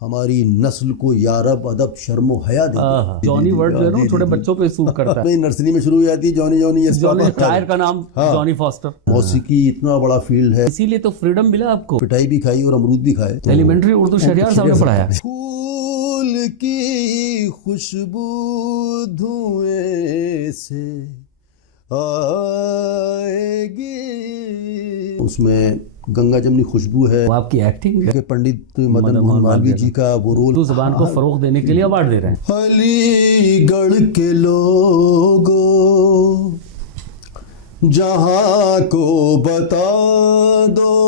ہماری نسل کو یارب ادب شرم و حیا دے دے۔ جونی ورڈ جو ہے نا چھوٹے بچوں پہ سوٹ کرتا ہے۔ نرسری میں شروع ہو جاتی ہے جونی جونی یس جونی پاپا۔ ٹائر کا نام جونی فاسٹر۔ موسیقی اتنا بڑا فیلڈ ہے، اسی لیے تو فریڈم ملا آپ کو۔ پٹائی بھی کھائی اور امرود بھی کھائے۔ ایلیمنٹری اردو شہریار صاحب نے پڑھایا۔ پھول کی خوشبو دھوئیں سے آئے گی، اس میں گنگا جمنی خوشبو ہے۔ وہ آپ کی ایکٹنگ ہے۔ کہ پنڈت مدن موہن مالوی جی کا وہ رول اردو زبان کو فروغ دینے کے لیے ایوارڈ دے رہے ہیں۔ علی گڑھ کے لوگوں جہاں کو بتا دو،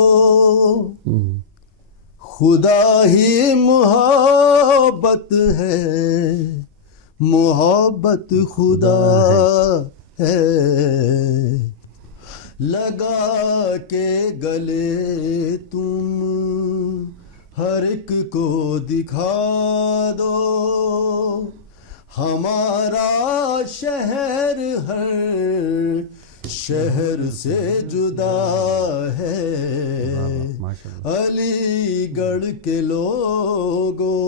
خدا ہی محبت ہے، محبت خدا ہے، لگا کے گلے تم ہر ایک کو دکھا دو، ہمارا شہر ہر شہر سے جدا ہے، علی گڑھ کے لوگوں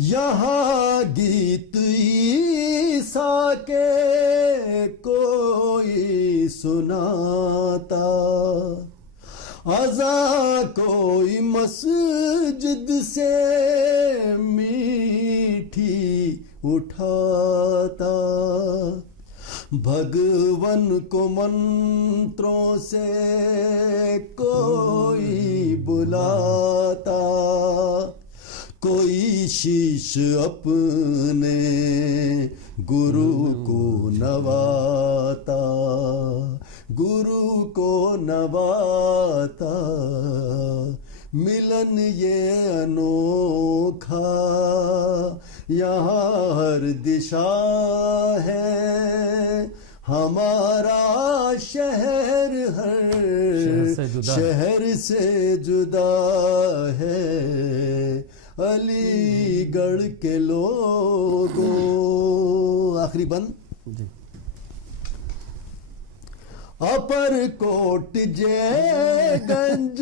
یہاں گیت عیسیٰ کے کوئی سناتا، اذان کوئی مسجد سے میٹھی اٹھاتا، بھگون کو منتروں سے کوئی بلاتا، کوئی شیش اپنے گرو کو نواتا، گرو کو نواتا، ملن یہ انوکھا یہاں ہر دشا ہے، ہمارا شہر ہر شہر سے جدا ہے، علی گڑھ کے لوگوں۔ آخری بند۔ اپر کوٹ جے گنج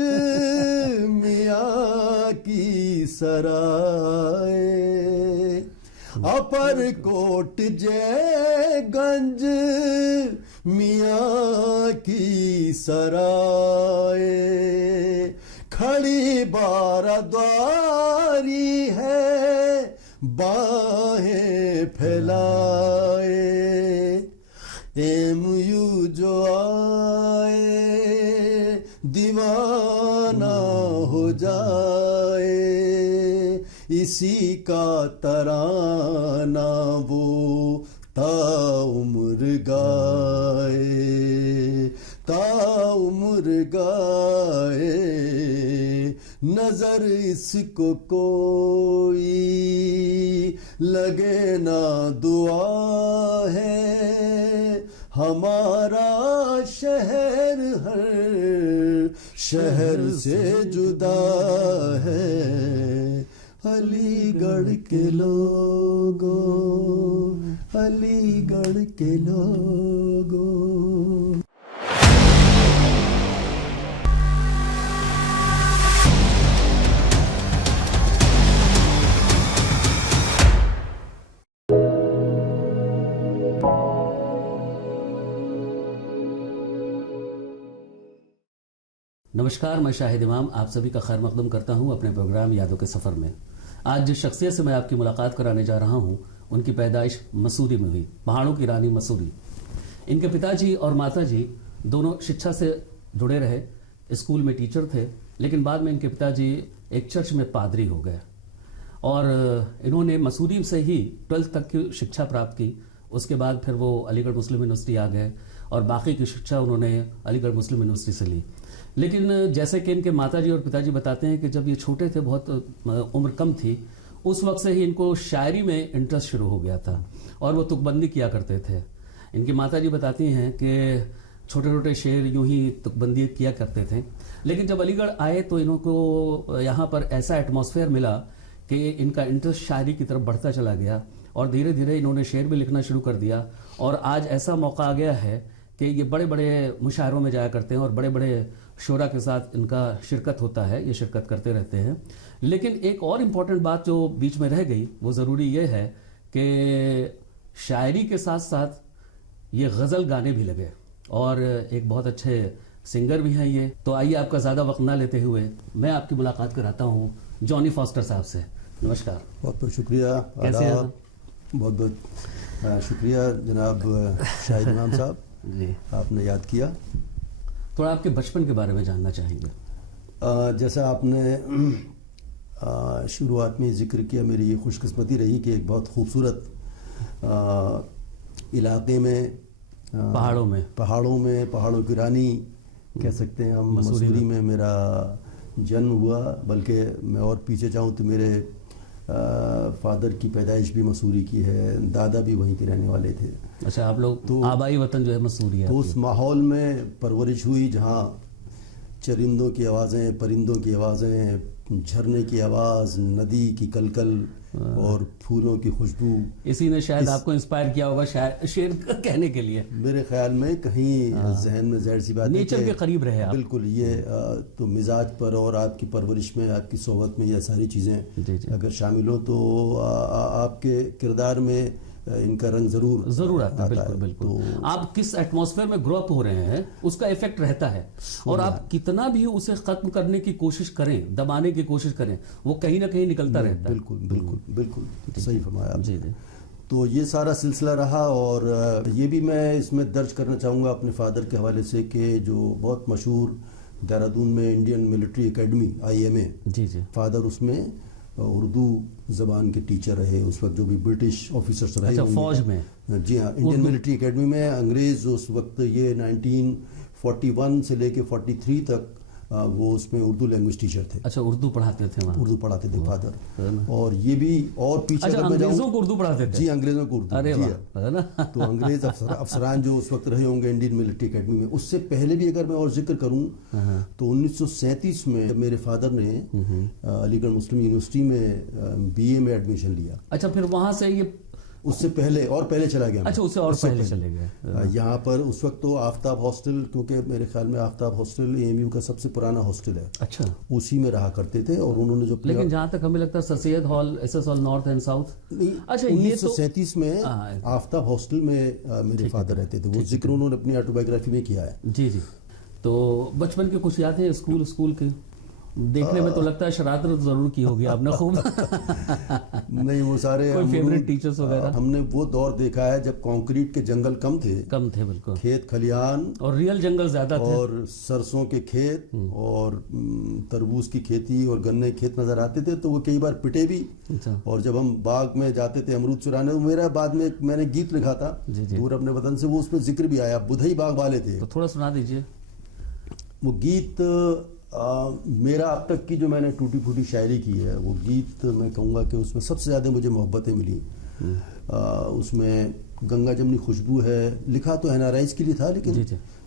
میاں کی سرائے، اپر کوٹ جے گنج میاں کی سرائے، کھڑی بارہ دواری ہے باہیں پھیلائے، ایم یو جو آئے دیوانہ ہو جائے، اسی کا ترانہ وہ تا عمر گائے، تا عمر گائے، نظر اس کو کوئی لگے نہ دعا ہے، ہمارا شہر ہر شہر سے جدا ہے، علی گڑھ کے لوگوں، علی گڑھ کے لوگوں۔ نمشکار، میں شاہد امام آپ سبھی کا خیر مقدم کرتا ہوں اپنے پروگرام یادوں کے سفر میں۔ آج جس شخصیت سے میں آپ کی ملاقات کرانے جا رہا ہوں ان کی پیدائش مسوری میں ہوئی، پہاڑوں کی رانی مسوری۔ ان کے پتا جی اور ماتا جی دونوں شکشا سے جڑے رہے، اسکول میں ٹیچر تھے، لیکن بعد میں ان کے پتا جی ایک چرچ میں پادری ہو گئے اور انہوں نے مسوری سے ہی 12 تک کی شکشا پراپت کی۔ اس کے بعد پھر وہ علی گڑھ مسلم یونیورسٹی آ گئے اور باقی کی شکشا انہوں نے علی گڑھ مسلم یونیورسٹی سے لی۔ لیکن جیسے کہ ان کے ماتا جی اور پتا جی بتاتے ہیں کہ جب یہ چھوٹے تھے، بہت عمر کم تھی، اس وقت سے ہی ان کو شاعری میں انٹرسٹ شروع ہو گیا تھا اور وہ تک بندی کیا کرتے تھے۔ ان کی ماتا جی بتاتی ہیں کہ چھوٹے چھوٹے شعر یوں ہی تک بندی کیا کرتے تھے، لیکن جب علی گڑھ آئے تو انہوں کو یہاں پر ایسا ایٹماسفیئر ملا کہ ان کا انٹرسٹ شاعری کی طرف بڑھتا چلا گیا اور دھیرے دھیرے انہوں نے شعر بھی لکھنا شروع کر دیا، اور آج ایسا موقع آ گیا ہے کہ یہ بڑے بڑے مشاعروں میں جایا کرتے ہیں اور بڑے بڑے شعراء کے ساتھ ان کا شرکت ہوتا ہے، یہ شرکت کرتے رہتے ہیں. لیکن ایک اور امپورٹنٹ بات جو بیچ میں رہ گئی وہ ضروری یہ ہے کہ شاعری کے ساتھ ساتھ یہ غزل گانے بھی لگے اور ایک بہت اچھے سنگر بھی ہیں یہ. تو آئیے آپ کا زیادہ وقت نہ لیتے ہوئے میں آپ کی ملاقات کراتا ہوں جانی فاسٹر صاحب سے. نمسکار. بہت بہت شکریہ. کیسے ہیں؟ بہت بہت شکریہ جناب شاہد امام صاحب. جی آپ نے یاد کیا. تھوڑا آپ کے بچپن کے بارے میں جاننا چاہیں گے. جیسا آپ نے شروعات میں ذکر کیا، میری یہ خوش قسمتی رہی کہ ایک بہت خوبصورت علاقے میں، پہاڑوں کی رانی کہہ سکتے ہیں ہم، مسوری میں میرا جنم ہوا. بلکہ میں اور پیچھے جاؤں تو میرے فادر کی پیدائش بھی مسوری کی ہے، دادا بھی وہیں کے رہنے والے تھے. اچھا، آپ لوگ تو آبائی وطن جو ہے مسوری ہے. تو اس ماحول میں پرورش ہوئی جہاں چرندوں کی آوازیں، پرندوں کی آوازیں، جھرنے کی آواز، ندی کی کلکل اور پھولوں کی خوشبو. اسی نے شاید آپ کو انسپائر کیا ہوگا شعر کہنے کے لیے. میرے خیال میں کہیں ذہن میں ظاہر سی بات ہے نیچر کے قریب رہے آپ. بالکل. یہ تو مزاج پر اور آپ کی پرورش میں، آپ کی صحبت میں یہ ساری چیزیں اگر شامل ہوں تو آپ کے کردار میں ان کا رنگ ضرور آتا ہے. بالکل بالکل. آپ کس ایٹماسفیئر میں گرو اپ ہو رہے ہیں اس کا ایفیکٹ رہتا ہے، اور آپ کتنا بھی اسے ختم کرنے کی کوشش کریں، دبانے کی کوشش کریں، وہ کہیں نہ کہیں نکلتا رہتا ہے. بالکل صحیح فرمایا آپ. جی. تو یہ سارا سلسلہ رہا. اور یہ بھی میں اس میں درج کرنا چاہوں گا اپنے فادر کے حوالے سے کہ جو بہت مشہور دہرادون میں Indian Military Academy IMA، father اس میں اردو زبان کے ٹیچر رہے. اس وقت جو بھی برٹش آفیسرس رہے فوج میں. جی ہاں، انڈین ملٹری اکیڈمی میں. انگریز اس وقت یہ 1941 سے لے کے 43 تک وہ اس میں اردو لینگویج ٹیچر تھے. اچھا، اردو پڑھاتے تھے وہاں. اردو پڑھاتے تھے فادر. اور یہ بھی اور پیچھے انگریزوں کو اردو پڑھاتے تھے. جی، انگریزوں کو اردو. ارے تو انگریز افسران جو اس وقت رہے ہوں گے انڈین ملٹری اکیڈمی میں. اس سے پہلے بھی اگر میں اور ذکر کروں تو 1937 میں میرے فادر نے علی گڑھ مسلم یونیورسٹی میں BA میں ایڈمیشن لیا. اچھا، پھر وہاں سے یہ اس سے پہلے چلا گیا. اچھا، اس سے اور پہلے چلے گئے. یہاں پر اس وقت تو آفتاب ہاسٹل، کیونکہ میرے خیال میں آفتاب ہاسٹل AMU کا سب سے پرانا ہاسٹل ہے. اچھا، اسی میں رہا کرتے تھے. اور انہوں نے جو لیکن جہاں تک ہمیں لگتا ہے sir Syed hall, SS hall north and south. اچھا، 1937 میں آفتاب ہاسٹل میں میرے فادر رہتے تھے. وہ ذکر انہوں نے اپنی آٹوبایوگرافی میں کیا ہے. جی. تو بچپن کی کچھ یادیں اسکول کے دیکھنے میں تو لگتا ہے شرارت ضرور کی ہوگی آپ نے خوب. نہیں، وہ سارے کوئی فیوریٹ ٹیچرز وغیرہ؟ ہم نے وہ دور دیکھا ہے جب کانکریٹ کے جنگل کم تھے. بالکل. کھیت کھلیان اور ریئل جنگل زیادہ تھے، اور سرسوں کے کھیت اور تربوز کی کھیتی اور گنے کے کھیت نظر آتے تھے. تو وہ کئی بار پٹے بھی. اور جب ہم باغ میں جاتے تھے امرود چرانے، میرا بعد میں میں نے گیت لکھا تھا دور اپنے وطن سے، وہ اس میں ذکر بھی آیا. بدھئی باغ والے تھے. تو تھوڑا سنا دیجئے. وہ گیت میرا اب تک کی جو میں نے ٹوٹی پھوٹی شاعری کی ہے، وہ گیت میں کہوں گا کہ اس میں سب سے زیادہ مجھے محبتیں ملی. اس میں گنگا جمنی خوشبو ہے. لکھا تو NRIs کے لیے تھا، لیکن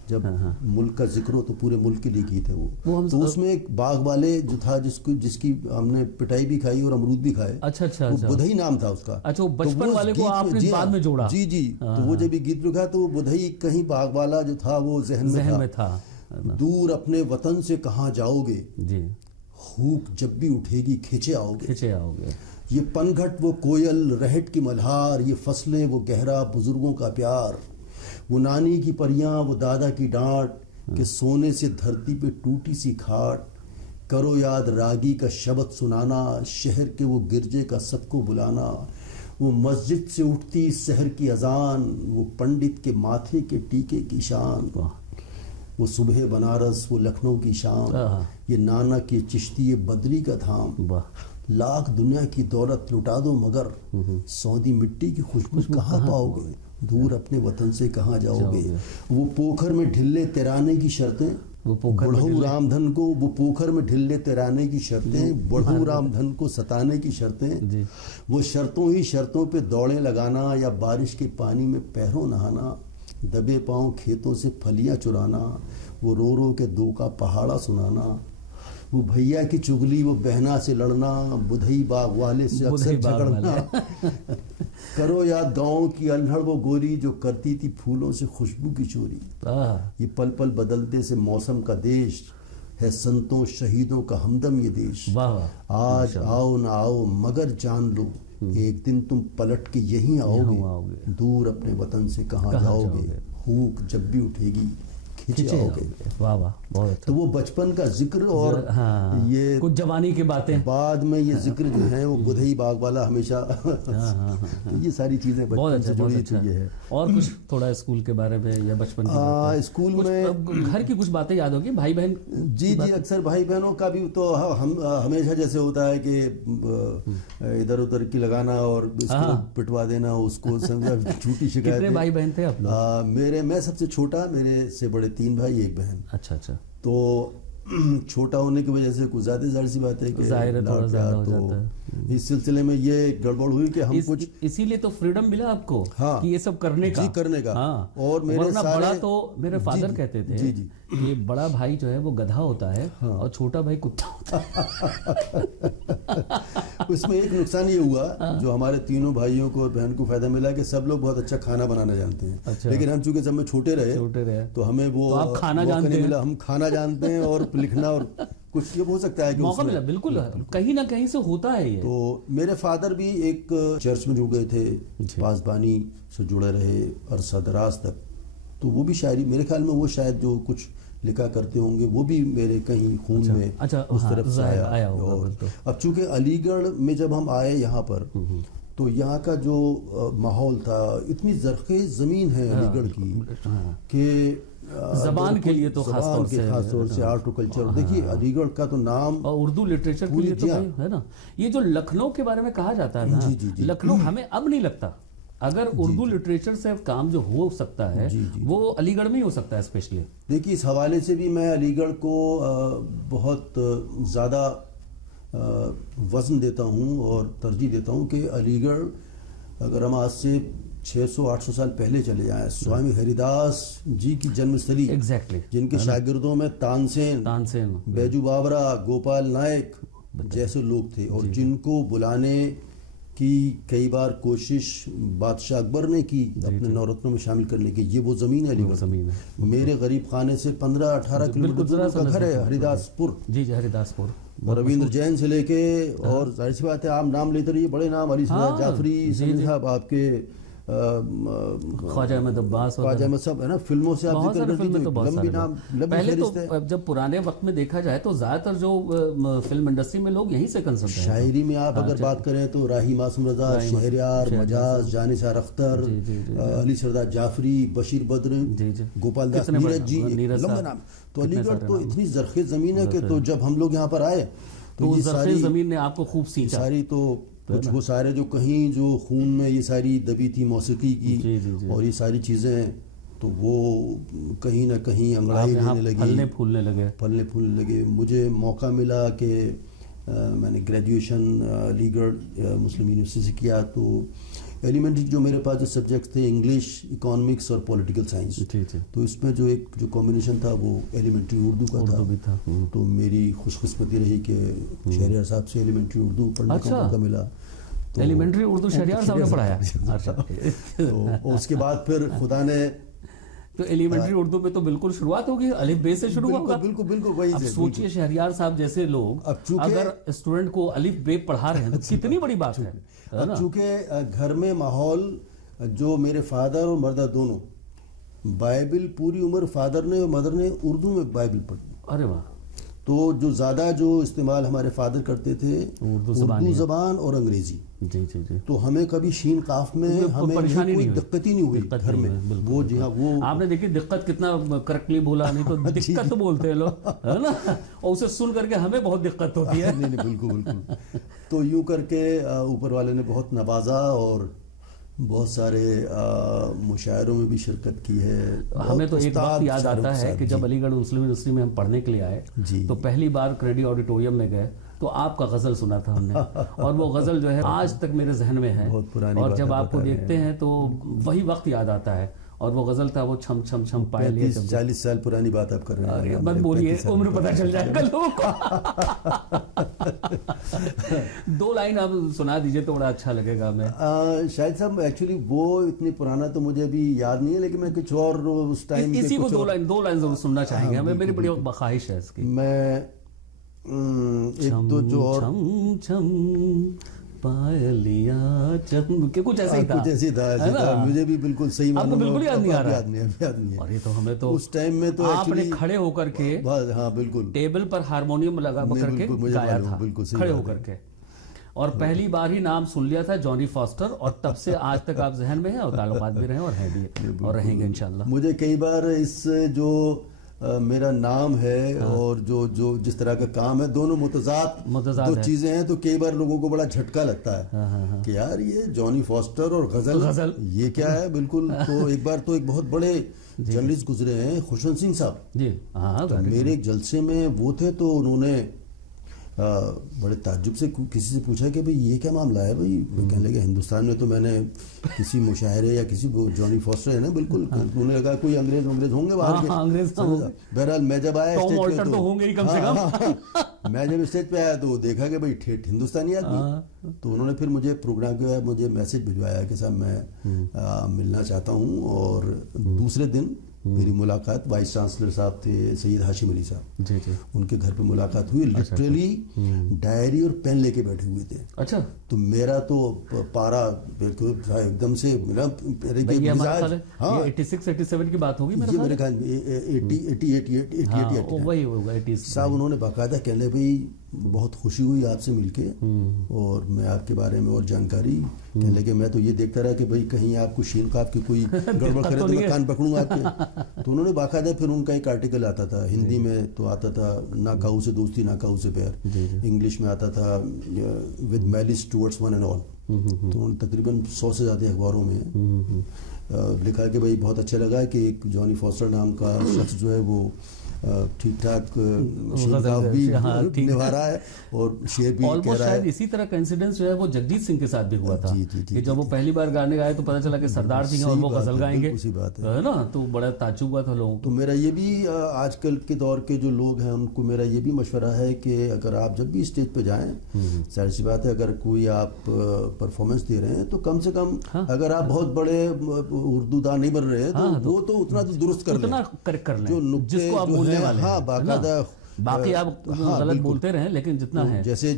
جب ملک کا ذکر ہو تو پورے ملک کے لیے گیت ہے وہ. تو اس میں ایک باغ والے جو تھا جس کی ہم نے پٹائی بھی کھائی اور امرود بھی کھائے. اچھا، بدھئی نام تھا اس کا. اچھا، وہ بچپن والے کو آپ نے بعد میں جوڑا. جی. تو وہ جب یہ گیت لکھا تو وہ بدھئی کہیں باغ والا جو تھا وہ ذہن میں تھا. دور اپنے وطن سے کہاں جاؤ گے، ہوک جب بھی اٹھے گی کھینچے آؤ گے. یہ پنگھٹ وہ کوئل رہٹ کی ملہار، یہ فصلیں وہ گہرا بزرگوں کا پیار، وہ نانی کی پریاں وہ دادا کی ڈانٹ، کہ سونے سے دھرتی پہ ٹوٹی سی کھاٹ. کرو یاد راگی کا شبد سنانا، شہر کے وہ گرجے کا سب کو بلانا. وہ مسجد سے اٹھتی سحر کی اذان، وہ پنڈت کے ماتھے کے ٹیکے کی شان. وہ صبح بنارس وہ لکھنؤ کی شام، یہ نانک یہ چشتی بدری کا دھام. لاکھ دنیا کی دولت لٹا دو مگر سعودی مٹی کی خوشبو کہاں پاؤ گے. دور اپنے وطن سے کہاں جاؤ گے. وہ پوکھر میں ڈھلے تیرانے کی شرطیں، بڑھو رام دھن کو وہ پوکھر میں ڈھلے تیرانے کی شرطیں، بڑھو رام دھن کو ستانے کی شرطیں. وہ شرطوں ہی شرطوں پہ دوڑیں لگانا، یا بارش کے پانی میں پیروں نہانا. دبے پاؤں کھیتوں سے پھلیاں چرانا، وہ رو رو کے دو کا پہاڑا سنانا. وہ بھیا کی چگلی وہ بہنا سے لڑنا، بدھئی باغ والے سے اکثر جھگڑنا. کرو یاد گاؤں کی الہڑ وہ گوری، جو کرتی تھی پھولوں سے خوشبو کی چوری. یہ پل پل بدلتے سے موسم کا دیش، ہے سنتوں شہیدوں کا ہمدم یہ دیش. آج آؤ نہ آؤ مگر جان لو ایک دن تم پلٹ کے یہیں آؤ گے. دور اپنے وطن سے کہاں جاؤ گے, ہوک جب بھی اٹھے گی کھینچے آؤ گے. واہ واہ, بہت. تو وہ بچپن کا ذکر اور یہ کچھ جوانی کی باتیں بعد میں یہ ذکر جو ہیں وہ بدھئی باغ والا ہمیشہ یہ ساری چیزیں بچپن سے جڑی ہوئی ہے. اور کچھ تھوڑا اسکول کے بارے میں یا بچپن کی اسکول میں گھر کی کچھ باتیں یاد ہوگی, بھائی بہن. جی اکثر بھائی بہنوں کا بھی تو ہمیشہ جیسے ہوتا ہے کہ ادھر ادھر کی لگانا اور اس کو پٹوا دینا, اس کو سمجھا جھوٹی شکایت. کتنے بھائی بہن تھے آپ لوگ؟ میں سب سے چھوٹا, میرے سے بڑے 3 بھائی 1 بہن. اچھا اچھا. تو چھوٹا ہونے کی وجہ سے کچھ زیادہ ظاہر سی بات ہے کہ تو اس سلسلے میں یہ گڑبڑ ہوئی کہ ہم کچھ, اسی لیے تو فریڈم ملا آپ کو کہ یہ سب کرنے کا. جی کرنے کا. اور بڑا تو میرے فادر کہتے تھے کہ بڑا بھائی جو ہے وہ گدھا ہوتا ہے اور چھوٹا بھائی کتا ہوتا ہے. اس میں ایک نقصان یہ ہوا جو ہمارے تینوں بھائیوں کو اور بہن کو فائدہ ملا کہ سب لوگ بہت اچھا کھانا بنانا جانتے ہیں, لیکن ہم چونکہ جب میں چھوٹے رہے تو ہمیں وہ کھانا جانتے ملا, ہم کھانا جانتے ہیں اور لکھنا اور کچھ یہ ہو سکتا ہے کہ موقع ملا. بالکل کہیں نہ کہیں سے ہوتا ہے یہ. تو میرے فادر بھی ایک چرچ میں جڑ گئے تھے, پاسبانی سے جڑے رہے عرصہ دراز تک. تو وہ بھی شاعری میرے خیال میں وہ شاید جو کچھ لکھا کرتے ہوں گے وہ بھی میرے کہیں خون میں اس طرف سے آیا. اور اب چونکہ علی گڑھ میں جب ہم آئے یہاں پر تو یہاں کا جو ماحول تھا, اتنی زرخیز زمین ہے علی گڑھ کی کہ زبان کے لیے تو خاص طور سے آرٹ و کلچر. دیکھیے علی گڑھ کا تو نام اور اردو لٹریچر کے لیے تو ہے نا. یہ جو لکھنؤ کے بارے میں کہا جاتا ہے نا, لکھنؤ ہمیں اب نہیں لگتا اگر اردو لٹریچر سے کام جو ہو سکتا ہے وہ علی گڑھ میں ہی ہو سکتا ہے اسپیشلی. دیکھیے اس حوالے سے بھی میں علی گڑھ کو بہت زیادہ وزن دیتا ہوں اور ترجیح دیتا ہوں کہ علی گڑھ اگر ہم آج سے 600-800 سال پہلے چلے جائیں, سوامی ہری داس جی کی جنم استھلی, جن کے شاگردوں میں تانسین, بیجو بابرا, گوپال نائک جیسے لوگ تھے, اور جن کو بلانے کی کئی بار کوشش بادشاہ اکبر نے کی اپنے نورتنوں میں شامل کرنے کی. یہ وہ زمین ہے علی گڑھ. میرے غریب خانے سے 15-18 کلومیٹر دور کا گھر ہے ہریداس پور. ہریداس پور. رویندر جین سے لے کے, اور ظاہر سی بات ہے آپ نام لیتے رہیے, بڑے نام, علی سردار جعفری صاحب, آپ کے خواجہ احمد عباس, خواجہ احمد صاحب ہے نا, فلموں سے آپ ذکر کرتے ہیں, لمبی نام. پہلے تو جب پرانے وقت میں دیکھا جائے تو زیادہ تر جو فلم انڈسٹری میں لوگ یہیں سے کنسرٹ ہیں. شاعری میں آپ اگر بات کریں تو راہی معصوم رضا, شہریار, مجاز, جانثار اختر, علی سردار جعفری, بشیر بدر, گوپال داس نیرج جی, لمبا نام. تو علی گڑھ تو اتنی زرخیز زمین ہے کہ تو جب ہم لوگ یہاں پر آئے تو یہ زرخیز زمین نے آپ کو خوب سینچا. ساری تو کچھ وہ سارے جو کہیں جو خون میں یہ ساری دبی تھی موسیقی کی اور یہ ساری چیزیں, تو وہ کہیں نہ کہیں انگڑائی لینے لگی, پھلنے پھولنے لگے. مجھے موقع ملا کہ میں نے گریجویشن علی گڑھ مسلم یونیورسٹی سے کیا. تو ایلیمنٹری جو میرے پاس جو سبجیکٹس تھے انگلش, اکانومکس اور پولیٹیکل سائنس, تو اس میں جو کمبینیشن تھا وہ ایلیمنٹری اردو کا تھا. تو میری خوش قسمتی رہی کہ شہریار صاحب سے ایلیمنٹری اردو پڑھنے کا موقع ملا. ایلیمنٹری اردو شہریار صاحب نے پڑھایا. تو اس کے بعد پھر خدا نے تو ایلیمنٹری اردو میں تو بالکل شروعات ہوگی, الف بے سے شروع ہوگا. بالکل وہی. اب سوچئے شہریار صاحب جیسے لوگ اگر اسٹوڈنٹ کو الف بے پڑھا رہے ہیں تو کتنی بڑی بات ہے. اب چونکہ گھر میں ماحول جو میرے فادر اور مردہ دونوں بائبل پوری عمر فادر نے اور مدر نے اردو میں بائبل پڑھی. ارے واہ. تو جو زیادہ جو استعمال ہمارے فادر کرتے تھے اردو زبان اور انگریزی. تو ہمیں کبھی شین قاف میں ہمیں کوئی دقت ہی نہیں ہوئی گھر میں. وہ جی ہاں, وہ آپ نے دیکھی دقت کتنا کریکٹلی بولا, نہیں تو دقت بولتے ہیں لوگ ہے نا, اور اسے سن کر کے ہمیں بہت دقت ہوتی ہے. نہیں بالکل. تو یوں کر کے اوپر والے نے بہت نوازا اور بہت سارے مشاعروں میں بھی شرکت کی ہے. ہمیں تو ایک وقت یاد آتا ہے کہ جب علی گڑھ مسلم یونیورسٹی میں ہم پڑھنے کے لیے آئے تو پہلی بار کریڈی آڈیٹوریم میں گئے تو آپ کا غزل سنا تھا ہم نے, اور وہ غزل جو ہے آج تک میرے ذہن میں ہے, اور جب آپ کو دیکھتے ہیں تو وہی وقت یاد آتا ہے. اور وہ غزل تھا وہ چھم چھم چھم پائے لیے 40 سال پرانی بات آپ کر رہے ہیں. مت بولیے, عمر پتہ چل جائے گا لوگوں کو. 2 لائن آپ سنا دیجئے تو بڑا اچھا لگے گا ہمیں. شاہد صاحب ایکچولی وہ اتنی پرانا تو مجھے بھی یاد نہیں ہے, لیکن میں کچھ اور اس ٹائم اسی کو 2 لائن ضرور سننا چاہیں گے, ہمیں میری بڑی خواہش ہے اس کی. میں ایک دو جو اور چھم چھم پائے لیا چم کہ کچھ ایسا ہی تھا, کچھ ایسی تھا, مجھے بھی بالکل صحیح آپ کو بالکل یاد نہیں آ رہا. یاد نہیں ہے. اور یہ تو ہمیں تو اس ٹائم میں تو آپ نے کھڑے ہو کر کے, ہاں بالکل, ٹیبل پر ہارمونیم لگا کر کے گایا تھا کھڑے ہو کر کے, اور پہلی بار ہی نام سن لیا تھا جانی فاسٹر, اور تب سے آج تک آپ ذہن میں ہیں اور تعلقات بھی رہے اور ہیں بھی اور رہیں گے انشاءاللہ. مجھے کئی بار اس جو میرا نام ہے اور جو جس طرح کا کام ہے, دونوں متضاد دو چیزیں ہیں, تو کئی بار لوگوں کو بڑا جھٹکا لگتا ہے کہ یار یہ جانی فاسٹر اور غزل یہ کیا ہے. بالکل. تو ایک بار تو ایک بہت بڑے جرنلسٹ گزرے ہیں, خوشونت سنگھ صاحب جی, تو میرے ایک جلسے میں وہ تھے, تو انہوں نے بڑے تعجب سے کسی سے پوچھا کہ بھئی یہ کیا معاملہ ہے بھئی. کہنے لگے ہندوستان میں تو میں نے کسی مشاعرے یا کسی جانی فاسٹر ہے نا, بالکل انہوں نے کہا کوئی انگریز ہوں گے باہر کے. بہرحال میں جب آیا اسٹیج پہ, میں جب اسٹیج پہ آیا تو دیکھا کہ بھئی ٹھیٹ ہندوستانی آدمی. تو انہوں نے پھر مجھے پروگرام کے بعد مجھے میسج بھجوایا کہ صاحب میں ملنا چاہتا ہوں, اور دوسرے دن میری ملاقات وائس چانسلر صاحب تھے سید ہاشم علی صاحب, ان کے گھر پہ ملاقات ہوئی. لٹرلی ڈائری اور پین لے کے بیٹھے ہوئے تھے. اچھا. تو میرا تو پارا بالکل ایک دم سے میرا 86-87 کی بات ہوگی میرے خیال میں صاحب. انہوں نے باقاعدہ کہنے بھائی بہت خوشی ہوئی آپ سے مل کے, اور میں آپ کے بارے میں اور جانکاری کہنے لگے. میں تو یہ دیکھتا رہا کہ بھئی کہیں آپ کو شین خواب کی کوئی گڑبڑ کرے تو میں کان پکڑوں گا آپ کے. تو انہوں نے باقاعدہ پھر ان کا ایک آرٹیکل آتا تھا ہندی میں, تو آتا تھا نہ کہو سے دوستی نہ کہو سے پیار, انگلش میں آتا تھا with malice towards one and all. تو انہوں نے تقریباً 100 سے زیادہ اخباروں میں لکھا کہ بھئی بہت اچھا لگا کہ ایک جانی فاسٹر نام کا شخص جو ہے وہ ٹھیک ٹھاک بھی نبھا رہا ہے اور شعر بھی کہہ رہا ہے. شاید اسی طرح کا انسیڈنس جو ہے وہ جگجیت سنگھ کے ساتھ بھی ہوا تھا کہ جب وہ پہلی بار گانے گائے تو پتہ چلا کہ سردار سنگھ ہیں اور وہ غزل گائیں گے, اسی بات ہے نا, تو بڑا تعجب ہوا تھا لوگوں کو. تو میرا یہ بھی آج کل کے دور کے جو لوگ ہیں ان کو میرا یہ بھی مشورہ ہے کہ اگر آپ جب بھی اسٹیج پہ جائیں, ظاہر سی بات ہے اگر کوئی آپ پرفارمنس دے رہے ہیں تو کم سے کم اگر آپ بہت بڑے اردو داں نہیں بن رہے تو وہ تو اتنا تو درست کر لیں جو نقطے ہاں باقی آپ غلط بولتے رہیں لیکن جتنا ہے. جیسے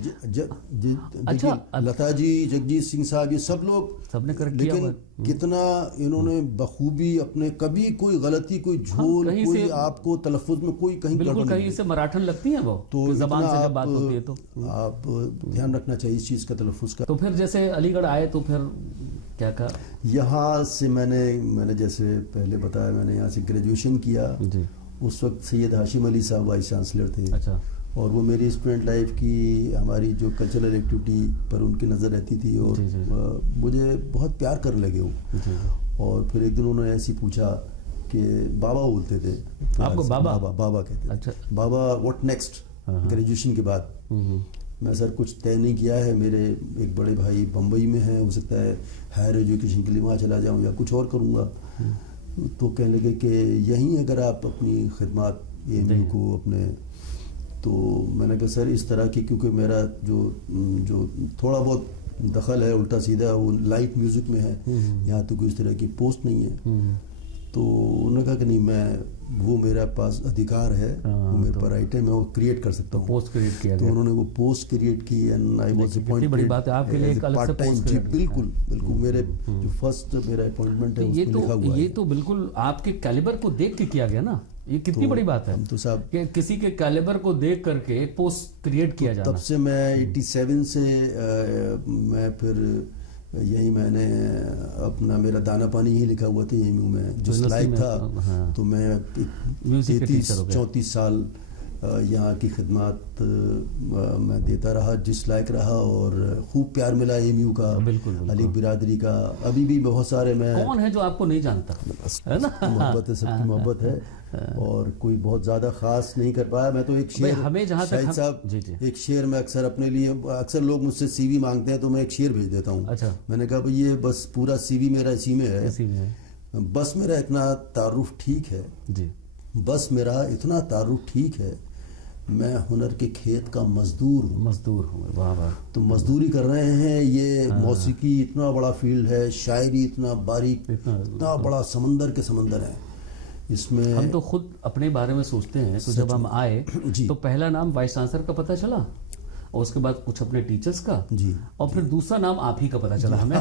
لتا جی, جگجیت سنگھ صاحب, یہ سب لوگ سب نے کریکٹ کیا, لیکن کتنا انہوں نے بخوبی اپنے کبھی کوئی غلطی کوئی جھول کوئی آپ کو تلفظ میں کوئی کہیں بالکل کہیں سے مراٹھن لگتی ہیں وہ تو زبان سے جب بات ہوتی ہے تو آپ دھیان رکھنا چاہیے اس چیز کا تلفظ کا. تو پھر جیسے علی گڑھ آئے تو پھر کیا کہا؟ یہاں سے میں نے جیسے پہلے بتایا میں نے یہاں سے گریجویشن کیا. اس وقت سید ہاشم علی صاحب وائس چانسلر تھے. اچھا. اور وہ میری اسٹوڈنٹ لائف کی ہماری جو کلچرل ایکٹیویٹی پر ان کی نظر رہتی تھی اور مجھے بہت پیار کرنے لگے وہ. اور پھر ایک دن انہوں نے ایسی پوچھا کہ بابا بولتے تھے آپ کو, بابا کہتے تھے. اچھا. بابا واٹ نیکسٹ گریجویشن کے بعد. میں سر کچھ طے نہیں کیا ہے, میرے ایک بڑے بھائی بمبئی میں ہیں, ہو سکتا ہے ہائر ایجوکیشن کے لیے وہاں چلا جاؤں یا کچھ اور کروں گا. تو کہنے لگے کہ یہیں اگر آپ اپنی خدمات اے ایم یو کو اپنے, تو میں نے کہا سر اس طرح کی کیونکہ میرا جو تھوڑا بہت دخل ہے الٹا سیدھا وہ لائٹ میوزک میں ہے, یہاں تو کوئی اس طرح کی پوسٹ نہیں ہے. تو انہوں نے کہا کہ نہیں, میں وہ میرے پاس ادھیکار ہے, وہ میرے پر رائٹ ہے, میں وہ کریٹ کر سکتا ہوں. پوسٹ کریٹ کیا, تو انہوں نے وہ پوسٹ کریٹ کی اینڈ آئی واز اپوائنٹڈ. بڑی بات ہے آپ کے لیے ایک الگ سے پوسٹ. جی بالکل میرے جو فرسٹ میرا اپوائنٹمنٹ ہے اس میں لکھا ہوا ہے. یہ تو بالکل آپ کے کیلیبر کو دیکھ کے کیا گیا نا, یہ کتنی بڑی بات ہے تو صاحب کہ کسی کے کیلیبر کو دیکھ کر کے ایک پوسٹ کریٹ کیا جانا. تب سے میں 87 سے میں پھر یہی میں نے اپنا میرا دانا پانی ہی لکھا ہوا تھا اے ایم یو میں جو لائق تھا. تو میں 33-34 سال یہاں کی خدمات میں دیتا رہا جس لائق رہا, اور خوب پیار ملا اے ایم یو کا, علی برادری کا. ابھی بھی بہت سارے, میں کون ہے جو آپ کو نہیں جانتا, محبت ہے, سب کی محبت ہے, اور کوئی بہت زیادہ خاص نہیں کر پایا. میں تو ایک شعر, ہمیں جہاں شاہد صاحب ایک شعر میں اکثر اپنے لیے, اکثر لوگ مجھ سے سی وی مانگتے ہیں تو میں ایک شعر بھیج دیتا ہوں. میں نے کہا بھئی یہ بس پورا سی وی میرا اسی میں ہے بس میرا اتنا تعارف ٹھیک ہے جی، بس میرا اتنا تعارف ٹھیک ہے، میں ہنر کے کھیت کا مزدور ہوں. واہ واہ. تو مزدوری کر رہے ہیں. یہ موسیقی اتنا بڑا فیلڈ ہے، شاعری اتنا باریک، اتنا بڑا سمندر کے سمندر ہے اس میں. ہم تو خود اپنے بارے میں سوچتے ہیں تو جب ہم آئے تو پہلا نام وائس چانسلر کا پتہ چلا، اور اس کے بعد کچھ اپنے ٹیچرز کا، جی، اور پھر دوسرا نام آپ ہی کا پتہ چلا ہمیں.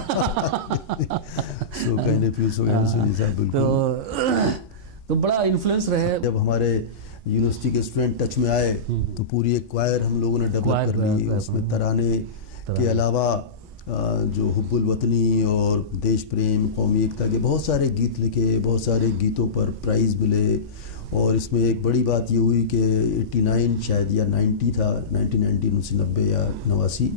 تو بڑا انفلوئنس رہے. جب ہمارے یونیورسٹی کے اسٹوڈنٹ ٹچ میں آئے تو پوری ایک کوائر ہم لوگوں نے ڈیولپ کر لی. اس میں ترانے کے علاوہ جو حب الوطنی اور دیش پریم، قومی ایکتا کے بہت سارے گیت لکھے، بہت سارے گیتوں پر پرائز ملے. اور اس میں ایک بڑی بات یہ ہوئی کہ 89 شاید یا 90 تھا، 1990 یا 89،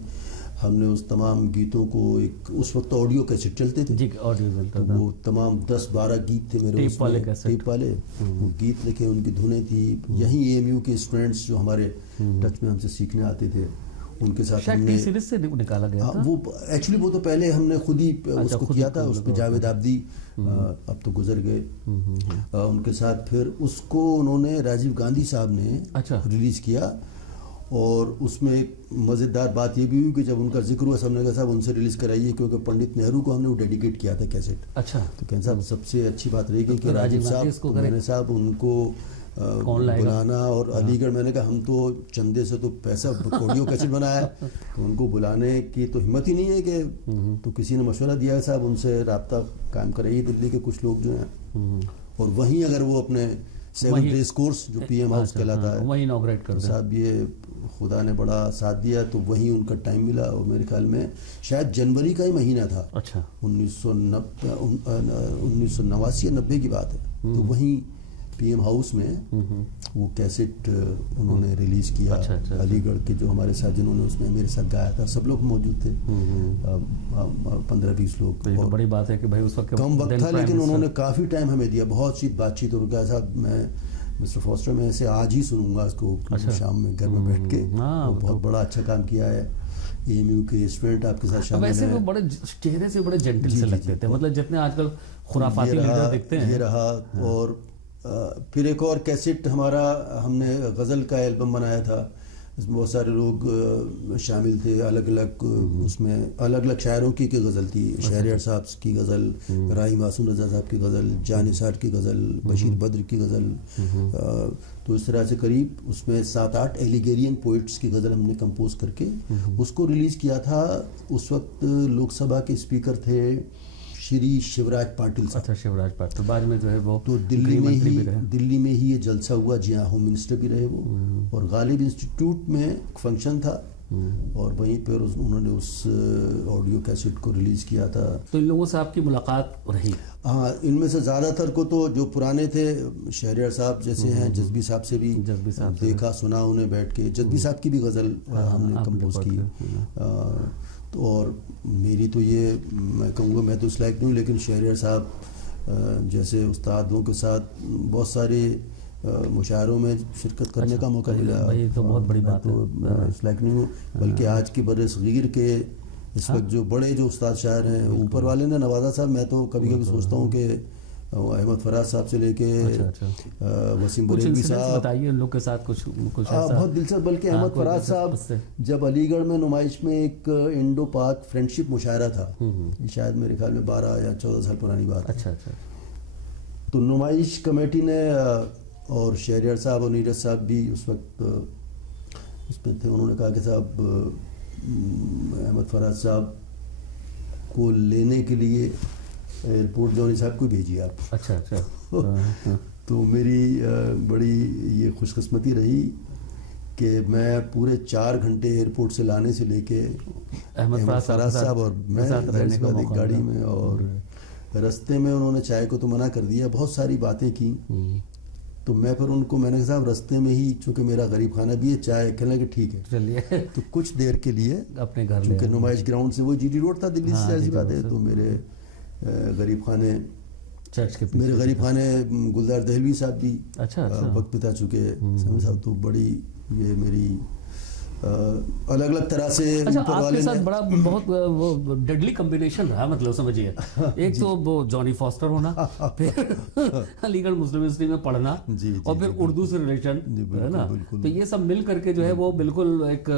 ہم نے اس تمام گیتوں کو ایک، اس وقت آڈیو کیسٹ چلتے تھے، جی آڈیو چلتا تھا، وہ تمام 10-12 گیت تھے میرے ٹیپ والے، وہ گیت لکھے، ان کی دھنیں تھی. یہیں AMU کے اسٹوڈنٹس جو ہمارے ٹچ میں ہم سے سیکھنے آتے تھے، ان کے ساتھ ہم نے سیریز سے نکالا گیا تھا. وہ ایکچولی وہ تو پہلے ہم نے خود ہی اس کو کیا تھا. اس پہ جاوید عابدی اب تو گزر گئے، ان کے ساتھ پھر اس کو انہوں نے راجیو گاندھی صاحب نے ریلیز کیا. اور اس میں ایک مزیدار بات یہ بھی ہوئی کہ جب ان کا ذکر ہوا، سب نے کہا صاحب ان سے ریلیز کرائیے، کیونکہ پنڈت نہرو کو ہم نے وہ ڈیڈیکیٹ کیا تھا کیسٹ. اچھا. تو کہنا صاحب سب سے اچھی بات رہی کہ راجیو صاحب، میں نے صاحب ان کو بلانا، اور علی گڑھ میں نے کہا ہم تو چندے سے تو پیسہ آڈیو کیسٹ بنایا، تو ان کو بلانے کی تو ہمت ہی نہیں ہے کہ. تو کسی نے مشورہ دیا ہے صاحب ان سے رابطہ قائم کرائیے، دلی کے کچھ لوگ جو ہیں، اور وہیں اگر وہ اپنے 7 ڈیز کورس جو PM ہاؤس کہلاتا ہے وہیں انوگریٹ کر دیں. صاحب یہ خدا نے بڑا ساتھ دیا، تو وہیں ان کا ٹائم ملا. اور میرے خیال میں شاید جنوری کا ہی مہینہ تھا. اچھا. 1989 یا 90 کی بات ہے. تو وہیں PM ہاؤس میں وہ کیسٹ انہوں نے ریلیز کیا. علی گڑھ کے جو ہمارے ساتھ جنہوں نے اس میں میرے ساتھ گایا تھا، سب لوگ موجود تھے، 15-20 لوگ. اور بڑی بات ہے کہ بھائی اس وقت کم وقت تھا، لیکن انہوں نے کافی ٹائم ہمیں دیا، بہت سی بات چیت. اور کہا صاحب میں مسٹر فاسٹر میں ایسے آج ہی سنوں گا اس کو شام میں گھر میں بیٹھ کے. بہت بڑا اچھا کام کیا ہے. AMU کے اسٹوڈنٹ آپ کے ساتھ شامل ہیں. ویسے وہ بڑے چہرے سے بڑے جنٹل سے لگتے تھے، مطلب جتنے آج کل خرافاتی لیڈر دکھتے ہیں. یہ رہا. اور پھر ایک اور کیسٹ ہمارا، ہم نے غزل کا البم بنایا تھا. اس میں بہت سارے لوگ شامل تھے، الگ الگ، اس میں الگ الگ شاعروں کی غزل تھی. شہریار صاحب کی غزل، رائی معصوم رضا صاحب کی غزل، جان نثار کی غزل، بشیر بدر کی غزل. تو اس طرح سے قریب اس میں 7-8 ایلیگیرین پوئٹس کی غزل ہم نے کمپوز کر کے اس کو ریلیز کیا تھا. اس وقت لوک سبھا کے اسپیکر تھے شری شیوراج پاٹل صاحب. اچھا، شیوراج پاٹل بعد میں جو ہے وہ تو دلی میں ہی یہ جلسہ ہوا. جی ہاں، ہوم منسٹر بھی رہے وہ. اور غالب انسٹیٹیوٹ میں فنکشن تھا، اور وہیں پہ انہوں نے اس آڈیو کیسٹ کو ریلیز کیا تھا. تو ان لوگوں سے آپ کی ملاقات رہی؟ ہاں، ان میں سے زیادہ تر کو تو جو پرانے تھے، شہریار صاحب جیسے ہیں، جذبی صاحب سے بھی دیکھا سنا انہیں بیٹھ کے. جذبی صاحب کی بھی غزل ہم نے کمپوز کی. اور میری تو یہ میں کہوں گا، میں تو اس لائق نہیں ہوں، لیکن شہریار صاحب جیسے استادوں کے ساتھ بہت سارے مشاعروں میں شرکت کرنے کا موقع ملا. تو بہت بڑی بات ہے. اس لائق نہیں ہوں، بلکہ آج کے بر صغیر کے اس وقت جو بڑے جو استاد شاعر ہیں، اوپر والے نے نوازا صاحب. میں تو کبھی کبھی سوچتا ہوں کہ احمد فراز صاحب سے لے کے وسیم بریلوی صاحب، بتائیے ان لوگ کے ساتھ کچھ بہت دلچسپ. بلکہ احمد فراز صاحب جب علی گڑھ میں نمائش میں ایک انڈو پاک فرینڈشپ مشاعرہ تھا، شاید میرے خیال میں 12 یا 14 سال پرانی بات. اچھا. تو نمائش کمیٹی نے، اور شہریار صاحب اور نیرج صاحب بھی اس وقت اس میں تھے، انہوں نے کہا کہ صاحب احمد فراز صاحب کو لینے کے لیے ایئرپورٹ جونی صاحب کو بھیجیے آپ. اچھا. تو میری بڑی یہ خوش قسمتی رہی کہ میں پورے 4 گھنٹے ایئرپورٹ سے لانے سے لے کے احمد فراز صاحب اور میں ایک گاڑی میں، اور رستے میں انہوں نے چائے کو تو منع کر دیا، بہت ساری باتیں کی. تو میں پھر ان کو میں نے کہا صاحب رستے میں ہی، چونکہ میرا غریب خانہ بھی ہے، چائے کہنے کہ ٹھیک ہے چلیے. تو کچھ دیر کے لیے اپنے گھر، چونکہ نمائش گراؤنڈ سے وہ GT روڈ تھا دلی سے، ایسی بات ہے. تو میرے غریب خانے، چرچ کے میرے غریب خانے گلزار دہلوی صاحب بھی وقت بتا چکے صاحب. تو بڑی یہ میری الگ الگ طرح سے آپ کے ساتھ بڑا بہت وہ ڈیڈلی کمبینیشن رہا، مطلب سمجھیے ایک تو وہ جانی فاسٹر ہونا، پھر علی گڑھ مسلم یونیورسٹی میں پڑھنا، اور پھر اردو سے ریلیشن ہے نا، تو یہ سب مل کر کے جو ہے وہ بالکل ایک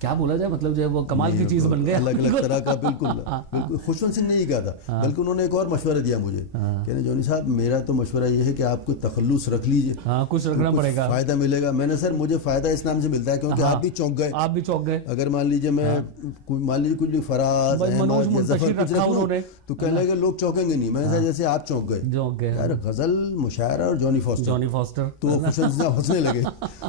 کیا بولا جائے مطلب جو ہے وہ کمال کی چیز بن گیا، الگ الگ طرح کا. بالکل خوشونت سنگھ نے یہ کہا تھا، بلکہ انہوں نے ایک اور مشورہ دیا مجھے، کہنے جونی صاحب میرا تو مشورہ یہ ہے کہ آپ کو تخلص رکھ لیجئے، کچھ رکھنا پڑے گا، فائدہ ملے گا. میں نے سر مجھے فائدہ اس نام سے ملتا ہے کیونکہ آپ بھی چونک گئے. اگر مان لیجیے میں کچھ فراز تو کہنے لگے لوگ چونکیں گے نہیں، میں نے جیسے آپ چونک گئے یار غزل مشاعرہ اور جانی فاسٹر تو خوشونت سنگھ ہنسنے لگے.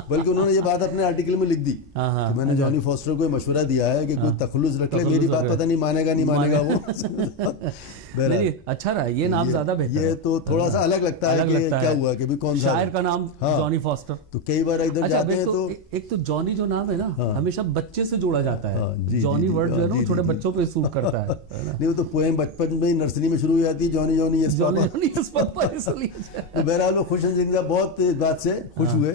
بلکہ انہوں نے یہ بات اپنے آرٹیکل میں لکھ دی کہ میں نے جانی فاسٹر کو مشورہ دیا ہے کہ کوئی تخلص رکھ لے، میری بات پتہ نہیں مانے گا وہ. اچھا رہا یہ نام زیادہ بہتر، یہ تو تھوڑا سا الگ لگتا ہے کہ کیا ہوا کہ بھی کون سا شاعر کا نام جانی فاسٹر. تو کئی بار ادھر جاتے ہیں تو ایک تو جانی جو نام ہے نا ہمیشہ بچے سے جوڑا جاتا ہے، جانی ورڈ جو ہے نا چھوٹے بچوں پہ سوٹ کرتا ہے. نہیں وہ تو پوئم بچپن میں نرسری میں شروع ہو جاتی ہے، جانی اس پاپا. بہرحال خوشونت سنگھ صاحب بہت اس بات سے خوش ہوئے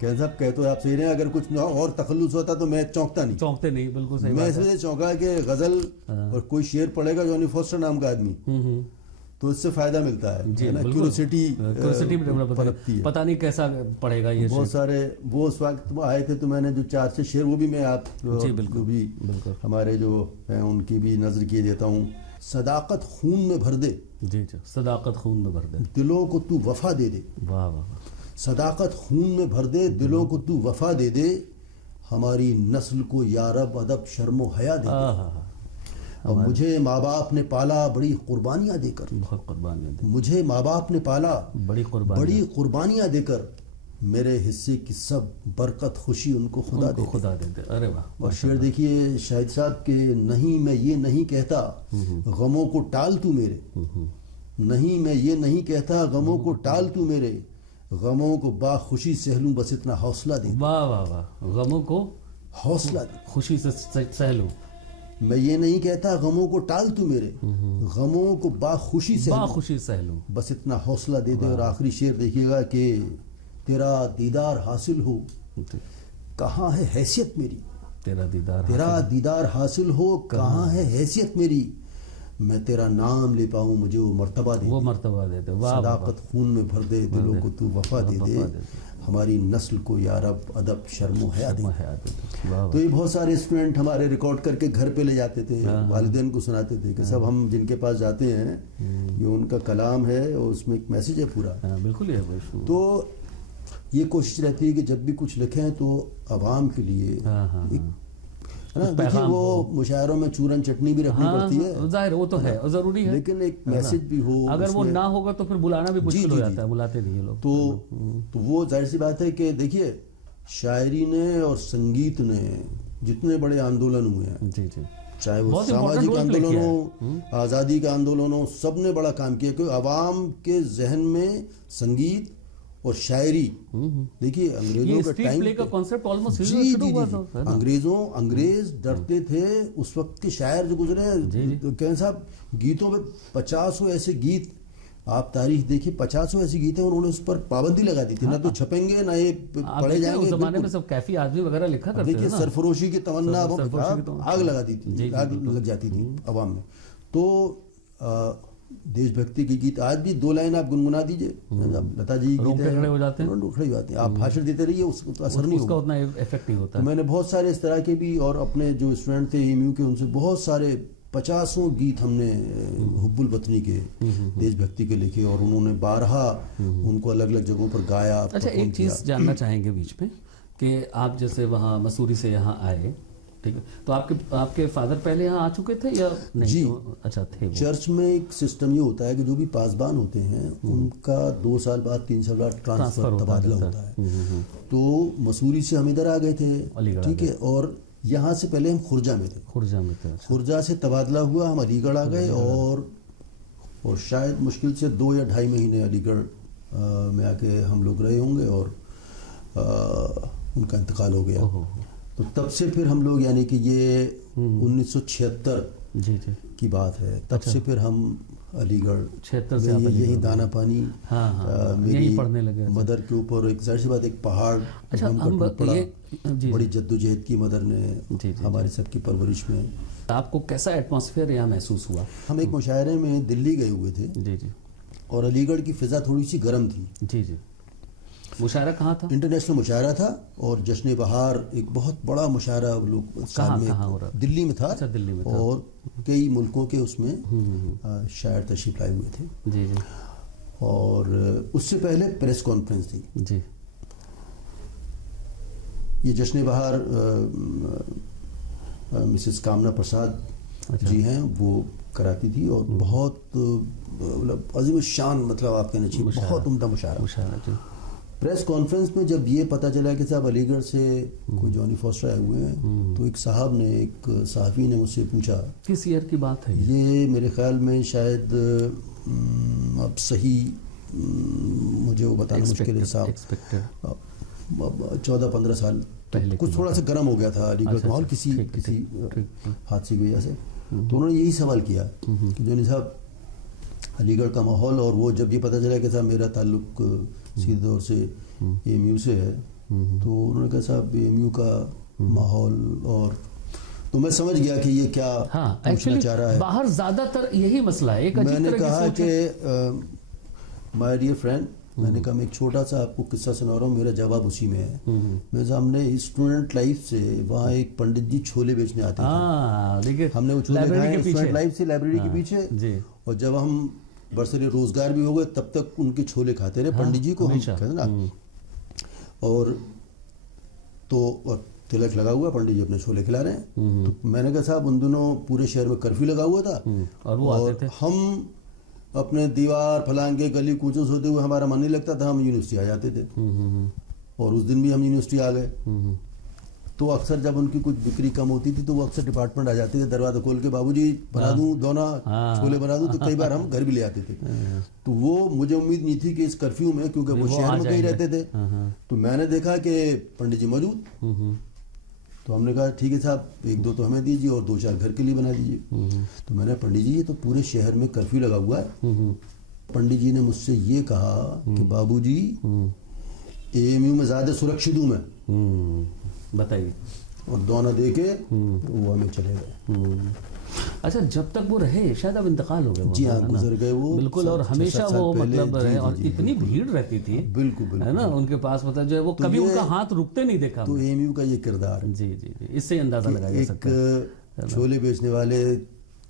کہ صاحب کہہ تو آپ صحیح رہے ہیں، اگر کچھ اور تخلص ہوتا تو میں چونکتا نہیں. بالکل صحیح. میں اس وجہ سے چونکا کہ غزل اور کوئی شعر پڑھے گا جانی فاسٹر نام کا آدمی تو اس سے فائدہ ملتا ہے، کیوریوسٹی پنپتی ہے، پتہ نہیں کیسا پڑھے گا. یہ بہت سارے وہ اس وقت وہ آئے تھے تو میں نے جو 4 سے شعر وہ بھی میں آپ جو بھی ہمارے جو ہیں ان کی بھی نظر کیے دیتا ہوں. صداقت خون میں بھر دے، صداقت خون میں بھر دے، دلوں کو تو وفا دے دے. واہ واہ. صداقت خون میں بھر دے، دلوں کو تو وفا دے دے، ہماری نسل کو یارب ادب شرم و حیا دے دے. اور مجھے ماں باپ نے پالا بڑی قربانیاں دے کر، مجھے ماں باپ نے پالا بڑی قربانیاں دے کر، میرے حصے کی سب برکت خوشی ان کو خدا دے. ارے واہ. اور شعر دیکھیے شاہد صاحب کہ نہیں میں یہ نہیں کہتا غموں کو ٹال تو میرے، نہیں میں یہ نہیں کہتا غموں کو ٹال تو میرے، غموں کو با خوشی سہلوں بس اتنا حوصلہ دے. واہ واہ واہ. غموں کو حوصلہ دے، خوشی سے سہلوں. میں یہ نہیں کہتا غموں کو ٹال تو میرے، غموں کو با خوشی سہلوں بس اتنا حوصلہ دے دے. اور آخری شعر دیکھیے گا کہ تیرا دیدار حاصل ہو کہاں ہے حیثیت میری، تیرا دیدار حاصل ہو کہاں ہے حیثیت میری، میں تیرا نام لے پاؤں مجھے وہ مرتبہ دے دے. صداقت خون میں بھر دے، دلوں کو تو وفا دے دے، ہماری نسل کو یارب ادب شرم و حیا دے. تو یہ بہت سارے اسٹوڈنٹ ہمارے ریکارڈ کر کے گھر پہ لے جاتے تھے، والدین کو سناتے تھے کہ سب ہم جن کے پاس جاتے ہیں یہ ان کا کلام ہے اور اس میں ایک میسج ہے پورا. بالکل. تو یہ کوشش رہتی ہے کہ جب بھی کچھ لکھیں تو عوام کے لیے دیکھیے وہ مشاعروں میں چورن چٹنی بھی رکھنی پڑتی ہے، ظاہر وہ تو ہے ضروری ہے، لیکن ایک میسج بھی ہو. اگر وہ نہ ہوگا تو پھر بلانا بھی مشکل ہو جاتا ہے، بلاتے نہیں لوگ. تو وہ ظاہر سی بات ہے کہ دیکھیے شاعری نے اور سنگیت نے جتنے بڑے آندولن ہوئے ہیں، چاہے وہ سماجک آندولن ہو، آزادی کا آندولن ہو، سب نے بڑا کام کیا کہ عوام کے ذہن میں سنگیت اور شاعری. دیکھیے انگریزوں کا ٹائم انگریز ڈرتے تھے اس وقت کے شاعر جو گزرے کہیں صاحب گیتوں میں 50 ایسے گیت آپ تاریخ دیکھیے 50 ایسے گیت ہیں انہوں نے اس پر پابندی لگا دی تھی، نہ تو چھپیں گے نہ یہ پڑھے جائیں گے. زمانے میں سب کیفی آدمی وغیرہ لکھا کرتے تھے. دیکھیے سرفروشی کی تمنا آگ لگا دی تھی، آگ لگ جاتی تھی عوام میں. تو دیش بھکتی کی گیت آج بھی 2 لائن آپ گنگنا دیجئے، لتا جی کھڑے ہو جاتے ہیں، آپ بھاشن دیتے رہیے، اس کا اثر نہیں ہوگا، اتنا ایفیکٹ نہیں ہوتا. میں نے بہت سارے اس طرح کے بھی اور اپنے جو اسٹوڈنٹ تھے EMU کے ان سے بہت سارے 50 گیت ہم نے حب الوطنی کے دیش بھکتی کے لکھے اور انہوں نے بارہا ان کو الگ الگ جگہوں پر گایا. اچھا ایک چیز جاننا چاہیں گے بیچ میں کہ آپ جیسے وہاں مسوری سے یہاں آئے، ٹھیک ہے، تو آپ کے فادر پہلے یہاں آ چکے تھے یا نہیں؟ جی اچھا تھے. چرچ میں ایک سسٹم یہ ہوتا ہے کہ جو بھی پاسبان ہوتے ہیں ان کا 2 سال بعد 3 سال بعد ٹرانسفر تبادلہ ہوتا ہے. تو مسوری سے ہم ادھر آ گئے تھے، ٹھیک ہے، اور یہاں سے پہلے ہم خرجہ میں تھے. خرجہ سے تبادلہ ہوا، ہم علی گڑھ آ گئے اور شاید مشکل سے 2 یا 2.5 مہینے علی گڑھ میں آ کے ہم لوگ رہے ہوں گے اور ان کا انتقال ہو گیا. تو تب سے پھر ہم لوگ یعنی کہ یہ 1976 کی بات ہے، تب سے پھر ہم علی گڑھ 76 سے یہی دانا پانی یہی پڑھنے لگے مدر کے اوپر ایک ظاہر سی بات ایک پہاڑ پڑا، بڑی جدوجہد کی مدر نے ہماری سب کی پرورش میں. آپ کو کیسا ایٹماسفیئر یہاں محسوس ہوا؟ ہم ایک مشاعرے میں دلی گئے ہوئے تھے جی جی، اور علی گڑھ کی فضا تھوڑی سی گرم تھی. جی جی. مشاعرہ کہاں تھا؟ انٹرنیشنل مشاعرہ تھا، اور جشن بہار ایک بہت بڑا مشاعرہ لوگ سال میں دلی میں تھا. اچھا، دلی میں تھا. اور کئی ملکوں کے اس میں شاعر تشریف لائے ہوئے تھے. جی جی. اور اس سے پہلے پریس کانفرنس تھی. جی. یہ جشن بہار مسز کامنا پرساد جی ہیں، وہ کراتی تھی، اور بہت عظیم الشان مطلب آپ کہنا چاہیے بہت عمدہ مشاعرہ. پریس کانفرنس میں جب یہ پتہ چلا کہ صاحب علی گڑھ سے کوئی جونی فاسٹر آئے ہوئے ہیں، تو ایک صاحب نے، ایک صحافی نے مجھ سے پوچھا. کس ایئر کی بات ہے یہ؟ میرے خیال میں شاید اب صحیح مجھے وہ بتانا مشکل ہے صاحب، 14-15 سال پہلے. کچھ تھوڑا سا گرم ہو گیا تھا علی گڑھ کا ماحول کسی حادثے کی وجہ سے. تو انہوں نے یہی سوال کیا کہ جونی صاحب علی گڑھ کا ماحول، اور وہ جب یہ پتہ چلا کہ صاحب میرا تعلق سیدھے طور سے اے ایم یو سے ہے، تو انہوں نے کہا صاحب اے ایم یو کا ماحول، اور تو میں سمجھ گیا کہ یہ کیا پوچھنا چاہ رہا ہے. باہر زیادہ تر یہی مسئلہ ہے. میں نے کہا کہ مائی ڈیئر فرینڈ، میں نے کہا میں ایک چھوٹا سا آپ کو قصہ سنا رہا ہوں، میرا جواب اسی میں ہے. میرے سامنے اسٹوڈنٹ لائف سے وہاں ایک پنڈت جی چھولے بیچنے آتے تھے. ہم نے وہ چھولے کھائے اسٹوڈنٹ لائف سے لائبریری کے پیچھے، اور جب ہم برسر روزگار بھی ہو گئے تب تک ان کے چھولے کھاتے رہے. پنڈت جی کو ہم کہتے نا، اور تو تلک لگا ہوا، پنڈت جی اپنے چھولے کھلا رہے ہیں. تو میں نے کہا صاحب ان دنوں پورے شہر میں کرفیو لگا ہوا تھا، اور ہم اپنے دیوار پھلانگے گلی کوچوں سے ہوتے ہوئے ہمارا من نہیں لگتا تھا، ہم یونیورسٹی آ جاتے تھے. اور اس دن بھی ہم یونیورسٹی آ گئے. تو اکثر جب ان کی کچھ بکری کم ہوتی تھی تو وہ اکثر ڈپارٹمنٹ آ جاتے تھے، دروازہ کھول کے بابو جی بنا دوں دونا چھولے بنا دوں. تو کئی بار ہم گھر بھی لے آتے تھے. تو وہ مجھے امید نہیں تھی کہ اس کرفیو میں، کیونکہ وہ شہر میں کہیں رہتے تھے، تو میں نے دیکھا کہ پنڈت جی موجود. تو ہم نے کہا ٹھیک ہے صاحب 1-2 تو ہمیں دیجیے اور 2-4 گھر کے لیے بنا دیجیے. تو میں نے پنڈت جی یہ تو پورے شہر میں کرفیو لگا ہوا ہے. پنڈت جی نے مجھ سے یہ کہا کہ بابو جی اے ایم یو میں زیادہ سرکشت ہوں میں، بتائیے. اور دونا دے کے وہ ہمیں چلے گئے. اچھا، جب تک وہ رہے شاید اب انتقال ہو گئے. جی ہاں، گزر گئے وہ بالکل. اور ہمیشہ وہ مطلب رہے، اور اتنی بھیڑ رہتی تھی بالکل ہے نا ان کے پاس، مطلب جو ہے وہ کبھی ان کا ہاتھ رکتے نہیں دیکھا. تو اے ایم یو کا یہ کردار، جی جی جی، اس سے اندازہ لگایا جا سکتا ہے. ایک چھولے بیچنے والے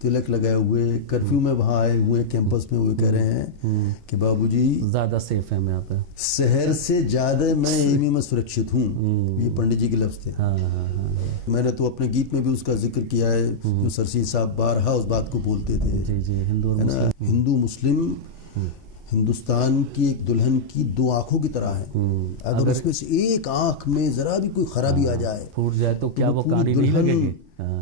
تلک لگائے ہوئے کرفیو میں وہاں آئے ہوئے کیمپس میں، وہ کہہ رہے ہیں کہ بابو جی زیادہ سیف ہے میں یہاں پہ، شہر سے زیادہ میں اے ایم یو میں سرکشت ہوں. یہ پنڈت جی کے لفظ تھے. میں نے تو اپنے گیت میں بھی اس کا ذکر کیا ہے، جو سرسید صاحب بارہا اس بات کو بولتے تھے. جی جی، ہندو مسلم ہندوستان کی ایک دلہن کی 2 آنکھوں کی طرح ہے. اگر اس میں سے ایک آنکھ میں ذرا بھی کوئی خرابی آ جائے، پھوٹ جائے، تو کیا وہ کہانی نہیں لگے گی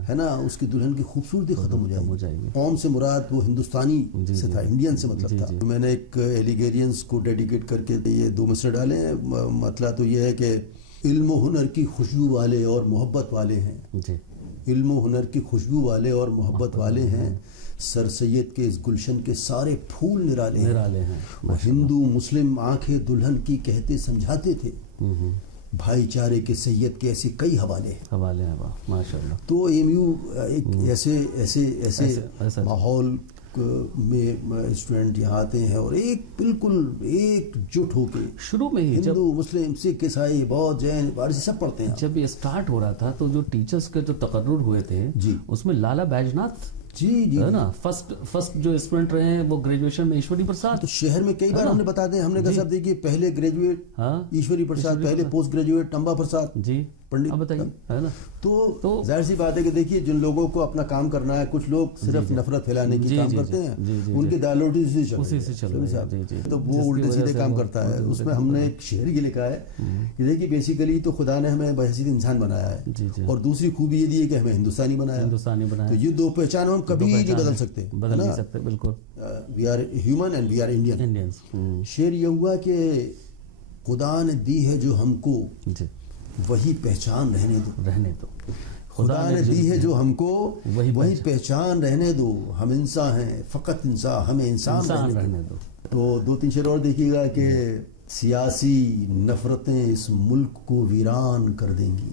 ہے نا، اس کی دلہن کی خوبصورتی ختم ہو جائے گی. قوم سے مراد وہ ہندوستانی سے تھا، انڈین سے مطلب تھا. میں نے ایک ایلیگیرینس کو ڈیڈیکیٹ کر کے یہ 2 مصرع ڈالے ہیں. مطلب تو یہ ہے کہ علم و ہنر کی خوشبو والے اور محبت والے ہیں. علم و ہنر کی خوشبو والے اور محبت والے ہیں، سر سید کے اس گلشن کے سارے پھول نرالے ہیں. ہندو مسلم آنکھیں دلہن کی کہتے سمجھاتے تھے، بھائی چارے کے سید کے ایسے کئی حوالے ہیں. ماشاءاللہ. تو اے ایم یو ایک ایسے ماحول میں اسٹوڈنٹ یہاں آتے ہیں، اور ایک بالکل ایک جٹ ہو کے شروع میں ہی ہندو مسلم سکھ عیسائی بودھ جین پارسی سب پڑھتے ہیں. جب یہ اسٹارٹ ہو رہا تھا تو جو ٹیچرز کے جو تقرر ہوئے تھے جی، اس میں لالا بیجناتھ جی ہے نا، فرسٹ جو اسٹوڈنٹ رہے ہیں وہ گریجویشن میں ایشوری پرساد. تو شہر میں کئی بار ہم نے بتا دیں، ہم نے کہا صاحب دیکھیے پہلے گریجویٹ ایشوری پرساد، پہلے پوسٹ گریجویٹ ٹمبا پرساد. جی پنڈت بتائیے ہے نا. تو ظاہر سی بات ہے کہ دیکھیے جن لوگوں کو اپنا کام کرنا ہے، کچھ لوگ صرف نفرت پھیلانے کی کام کرتے ہیں، ان کے دائلوٹی اسی سے چل رہے ہیں، تو وہ الٹے سیدھے کام کرتا ہے. اس میں ہم نے ایک شعر یہ لکھا ہے کہ دیکھیے بیسیکلی تو خدا نے ہمیں بحیثیت انسان بنایا ہے، اور دوسری خوبی یہ دی ہے کہ ہمیں ہندوستانی بنایا. تو یہ 2 پہچان ہم کبھی نہیں بدل سکتے. بالکل. We are human and we are Indian. شعر یہ ہوا کہ خدا نے دی ہے جو ہم کو وہی پہچان رہنے دو. خدا نے دی ہے جو ہم کو وہی پہچان رہنے دو، ہم انسان ہیں فقط انسان، ہمیں انسان رہنے دو. تو 2-3 شعر اور دیکھیے گا کہ سیاسی نفرتیں اس ملک کو ویران کر دیں گی،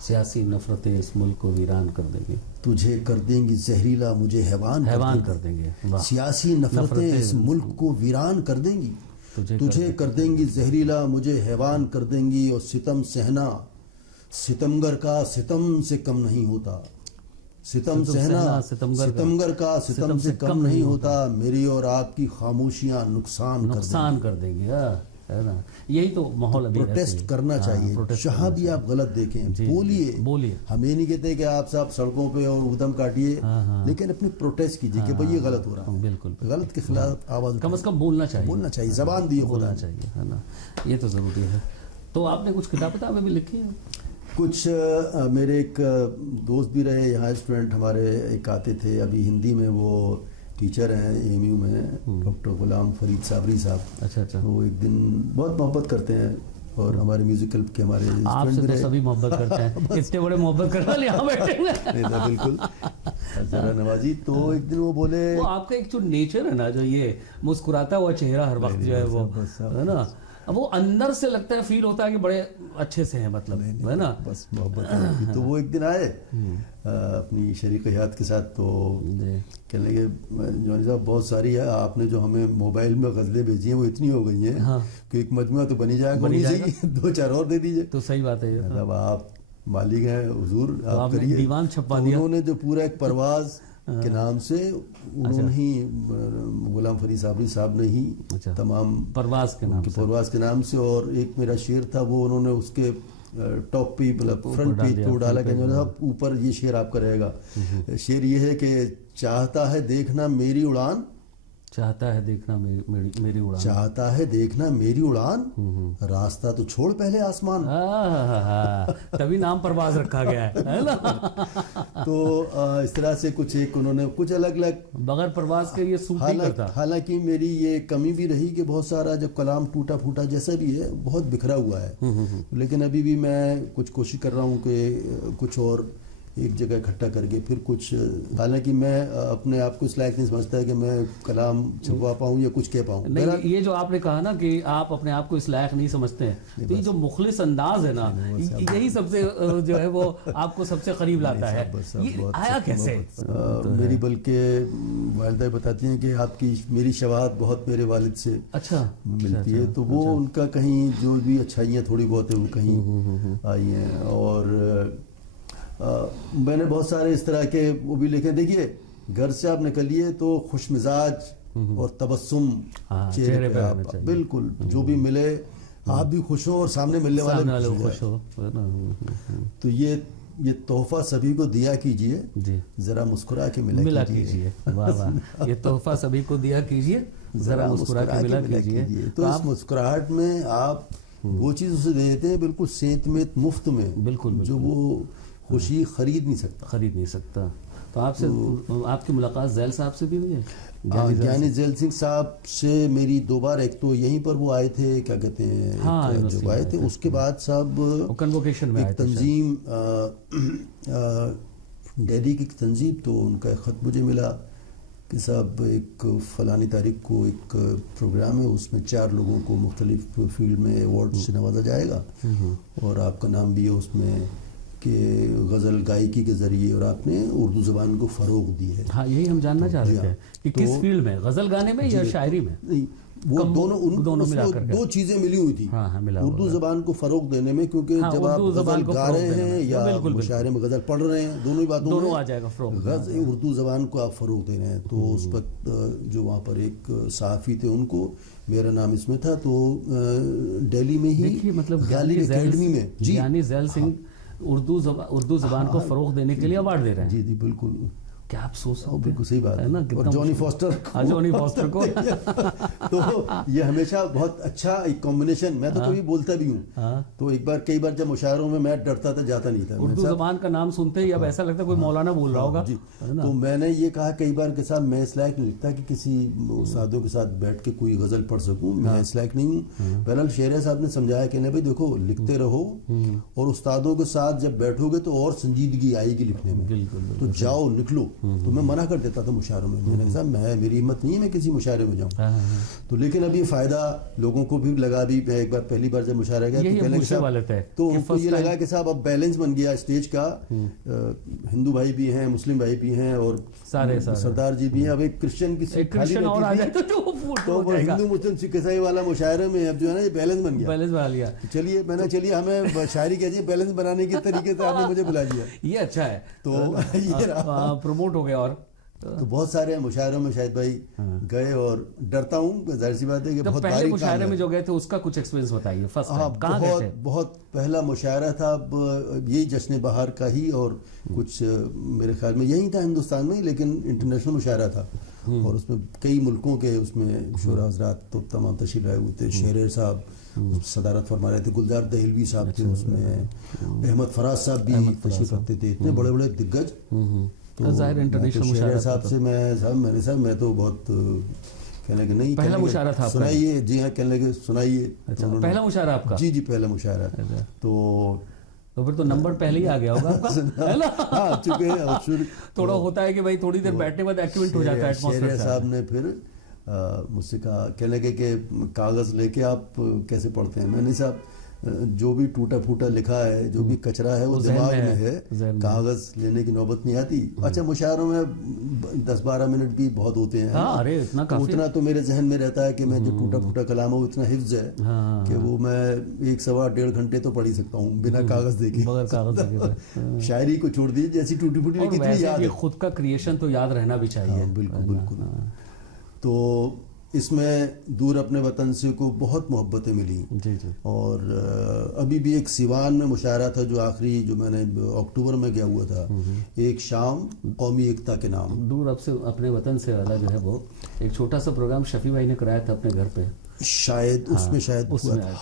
سیاسی نفرتیں اس ملک کو ویران کر دیں گی، تجھے کر دیں گی زہریلا مجھے حیوان کر دیں گے. سیاسی نفرتیں اس ملک کو ویران کر دیں گی، تجھے کر دیں گی زہریلا مجھے حیوان کر دیں گی. اور ستم سہنا ستمگر کا ستم سے کم نہیں ہوتا، ستم سہنا ستمگر کا ستم سے کم نہیں ہوتا. میری اور آپ کی خاموشیاں نقصان کر دیں گی. یہی تو ماحول ابھی پروٹیسٹ کرنا چاہیے. جہاں بھی آپ غلط دیکھیں بولیے. ہم یہ نہیں کہتے کہ آپ صاحب سڑکوں پہ اور ادھم کاٹیے، لیکن اپنی پروٹیسٹ کیجیے کہ بھئی یہ غلط ہو رہا ہے. بالکل غلط کے خلاف آواز کم از کم بولنا چاہیے، زبان دی بولنا چاہیے، ہے نا. یہ تو ضروری ہے. تو آپ نے کچھ کتابیں بھی لکھی ہیں؟ کچھ میرے ایک دوست بھی رہے یہاں، اسٹوڈنٹ ہمارے ایک آتے تھے، ابھی ہندی میں وہ ٹیچر ہیں AMU میں، ڈاکٹر غلام فرید صابری صاحب. اچھا. وہ ایک دن بہت محبت کرتے ہیں اور ہمارے میوزیکل کے ہمارے آپ سے تو سبھی محبت کرتے ہیں، اتنے بڑے محبت کرنے والے یہاں بیٹھے ہیں. بالکل ذرا نوازی. تو ایک دن وہ بولے، وہ آپ کا ایک جو نیچر ہے نا، جو یہ مسکراتا ہوا چہرہ ہر وقت جو ہے وہ ہے نا، اب وہ اندر سے لگتا ہے، فیل ہوتا ہے کہ بڑے اچھے سے ہیں، مطلب ہے نا، بس محبت ہے. تو وہ ایک دن آئے اپنی شریک حیات کے ساتھ، تو کہنے لگے جوانی صاحب بہت ساری ہے، آپ نے جو ہمیں موبائل میں غزلیں بھیجی ہیں وہ اتنی ہو گئی ہیں کہ ایک مجموعہ تو بنی جائے گا، 2-4 اور دے دیجئے. تو صحیح بات ہے. اب آپ مالک ہیں حضور، آپ کریے. دیوان چھپا دیا. انہوں نے جو پورا ایک پرواز کے نام سے انہوں نے ہی، غلام فرید صابری صاحب نے ہی تمام پرواز کے نام سے. اور ایک میرا شعر تھا، وہ انہوں نے اس کے ٹاپ پہ مطلب فرنٹ پیج پہ ڈالا کہ اوپر یہ شعر آپ کا رہے گا. شعر یہ ہے کہ چاہتا ہے دیکھنا میری اڑان، چاہتا ہے دیکھنا میری اڑان، چاہتا ہے دیکھنا میری اڑان، راستہ تو چھوڑ پہلے آسمان. تبھی نام پرواز رکھا گیا ہے نا. تو اس طرح سے کچھ ایک انہوں نے کچھ الگ الگ بغیر پرواز کے یہ سوٹ نہیں کرتا. حالانکہ میری یہ کمی بھی رہی کہ بہت سارا جب کلام ٹوٹا پھوٹا جیسا بھی ہے بہت بکھرا ہوا ہے، لیکن ابھی بھی میں کچھ کوشش کر رہا ہوں کہ کچھ اور ایک جگہ اکٹھا کر کے پھر کچھ. حالانکہ میں اپنے آپ کو اس لائق نہیں سمجھتا ہے کہ میں کلام چھپوا پاؤں یا کچھ کہہ پاؤں. نہیں، یہ جو آپ نے کہا نا کہ آپ اپنے آپ کو اس لائق نہیں سمجھتے ہیں، تو یہ جو مخلص انداز ہے نا، یہی سب سے جو ہے وہ آپ کو سب سے قریب لاتا ہے. یہ آیا کیسے؟ میری بلکہ والدہ بتاتی ہیں کہ آپ کی میری شباہت بہت میرے والد سے ملتی ہے، تو وہ ان کا کہیں جو بھی اچھائیاں تھوڑی بہت ہیں وہ کہیں آئی ہیں. اور میں نے بہت سارے اس طرح کے وہ بھی لکھے. دیکھیے گھر سے آپ نکلیے تو خوش مزاج اور تبسم چہرے پہ آپ بالکل جو بھی ملے آپ بھی خوش ہو اور سامنے ملنے والے خوش ہو. تو یہ تحفہ سبھی کو دیا کیجئے، ذرا مسکرا کے ملا کیجئے. یہ تحفہ سبھی کو دیا کیجئے، ذرا مسکرا کے ملا کیجئے. تو اس مسکراہٹ میں آپ وہ چیز اسے دے دیتے ہیں بالکل سینت میت مفت میں، بالکل جو وہ خوشی خرید نہیں سکتا. تو آپ سے آپ کی ملاقات ذیل صاحب سے بھی ہوئی ہے؟ گیانی ذیل سنگھ صاحب سے میری 2 بار. ایک تو یہیں پر وہ آئے تھے، کیا کہتے ہیں، جو آئے تھے. اس کے بعد صاحب ایک تنظیم دہلی کی تنظیم، تو ان کا ایک خط مجھے ملا کہ صاحب ایک فلانی تاریخ کو ایک پروگرام ہے، اس میں 4 لوگوں کو مختلف فیلڈ میں ایوارڈ سے نوازا جائے گا، اور آپ کا نام بھی ہے اس میں کہ غزل گائیکی کے ذریعے، اور آپ نے اردو زبان کو فروغ دی ہے. ہاں، یہی ہم جاننا چاہ رہے تھے کہ کس فیلڈ میں، غزل گانے میں یا شاعری میں؟ وہ دونوں ملا کر 2 چیزیں ملی ہوئی تھی. اردو زبان کو فروغ دینے میں، کیونکہ جب آپ غزل گا رہے ہیں یا مشاعرے میں غزل پڑھ رہے ہیں، دونوں ہی باتوں میں آ جائے گا فروغ. اردو زبان کو آپ فروغ دے رہے ہیں. تو اس وقت جو وہاں پر ایک صحافی تھے، ان کو میرا نام اس میں تھا، تو دہلی میں ہی مطلب غالب اکیڈمی میں یعنی ذیل سنگھ اردو زبان کو فروغ دینے کے لیے ایوارڈ دے رہے ہیں. جی بالکل. کیا آپ سوچ سکتے ہیں؟ بالکل صحیح بات ہے نا. اور جونی فاسٹر کو تو یہ ہمیشہ بہت اچھا ایک کمبینیشن. میں تو کبھی بولتا بھی ہوں تو کئی بار جب مشاعروں میں میں ڈرتا تھا, جاتا نہیں تھا. اردو زبان کا نام سنتے ہی اب ایسا لگتا ہے کوئی مولانا بول رہا ہوگا. تو میں نے یہ کہا کئی بار کے ساتھ, میں اس لائق نہیں لکھتا کہ کسی استادوں کے ساتھ بیٹھ کے کوئی غزل پڑھ سکوں, میں اس لائق نہیں ہوں. بہرحال شہریہ صاحب نے سمجھایا کہ نہیں بھائی دیکھو, لکھتے رہو اور استادوں کے ساتھ جب بیٹھو گے تو اور سنجیدگی آئے گی لکھنے میں, تو جاؤ نکلو. تو میں منع کر دیتا تھا مشاعروں میں. میں نے کہا میں میری ہمت نہیں ہے میں کسی مشاعرے میں جاؤں. تو لیکن اب یہ فائدہ لوگوں کو بھی لگا. بھی میں ایک بار پہلی بار جب مشاعرہ گیا تو ان کو یہ لگا کہ صاحب اب بیلنس بن گیا اسٹیج کا. ہندو بھائی بھی ہیں, مسلم بھائی بھی ہیں اور سردار جی بھی ہیں. اب ایک کرسچن کی تو ہندو مسلم سکھ عیسائی والا مشاعرے میں اب جو ہے نا یہ بیلنس بن گیا. چلیے میں نے چلیے ہمیں شاعری کہیے بیلنس بنانے کے طریقے سے آپ نے مجھے بلا دیا. یہ اچھا ہے تو یہ پروموٹ ہو گیا. اور تو بہت سارے مشاعروں میں شاہد بھائی گئے اور ڈرتا ہوں, ظاہر سی بات ہے کہ بہت پہلے مشاعرے میں جو گئے تھے اس کا کچھ ایکسپیرینس بتائیے. بہت پہلا مشاعرہ تھا یہی جشن بہار کا ہی, اور کچھ میرے خیال میں یہی تھا ہندوستان میں, لیکن انٹرنیشنل مشاعرہ تھا اور اس میں کئی ملکوں کے اس میں شعراء حضرات تو تمام تشریف لائے ہوئے تھے. شہریر صاحب صدارت فرما رہے تھے, گلزار دہلوی صاحب تھے اس میں, احمد فراز صاحب بھی تشریف رکھتے تھے. اتنے بڑے بڑے دگج. ظاہر انٹرنیشنل مشاعرہ صاحب سے میں تو بہت کہنے کہ نہیں, پہلا مشاعرہ تھا سنائیے. جی ہاں, کہنے لگے سنائیے. پہلا مشاعرہ آپ کا؟ جی پہلا مشاعرہ. تو پھر تو نمبر پہلے ہی آ گیا ہوگا. تھوڑا ہوتا ہے کہ بھائی تھوڑی دیر بیٹھنے بعد ایکٹیویٹ ہو جاتا ہے. شہریہ صاحب نے پھر مجھ سے کہا, کہنے لگے کہ کاغذ لے کے آپ کیسے پڑھتے ہیں؟ میں نے صاحب جو بھی ٹوٹا پھوٹا لکھا ہے, جو بھی کچرا ہے وہ دماغ میں ہے, کاغذ لینے کی نوبت نہیں آتی. اچھا مشاعروں میں 10-12 منٹ بھی بہت ہوتے ہیں, اتنا تو میرے ذہن میں رہتا ہے کہ میں جو ٹوٹا پھوٹا کلام ہوں اتنا حفظ ہے کہ وہ میں 1-1.5 گھنٹے تو پڑھ ہی سکتا ہوں بنا کاغذ دیکھے. شاعری کو چھوڑ دیجیے, جیسی ٹوٹی پھوٹی کتنی یاد ہے. خود کا کریشن تو یاد رہنا بھی چاہیے. بالکل بالکل. تو اس میں دور اپنے وطن سے کو بہت محبتیں ملی. اور ابھی بھی ایک سیوان میں مشاعرہ تھا جو آخری, جو میں نے اکتوبر میں گیا ہوا تھا, ایک شام قومی ایکتا کے نام. دور اپنے وطن سے والا جو ہے وہ ایک چھوٹا سا پروگرام شفیع بھائی نے کرایا تھا اپنے گھر پہ, شاید اس میں شاید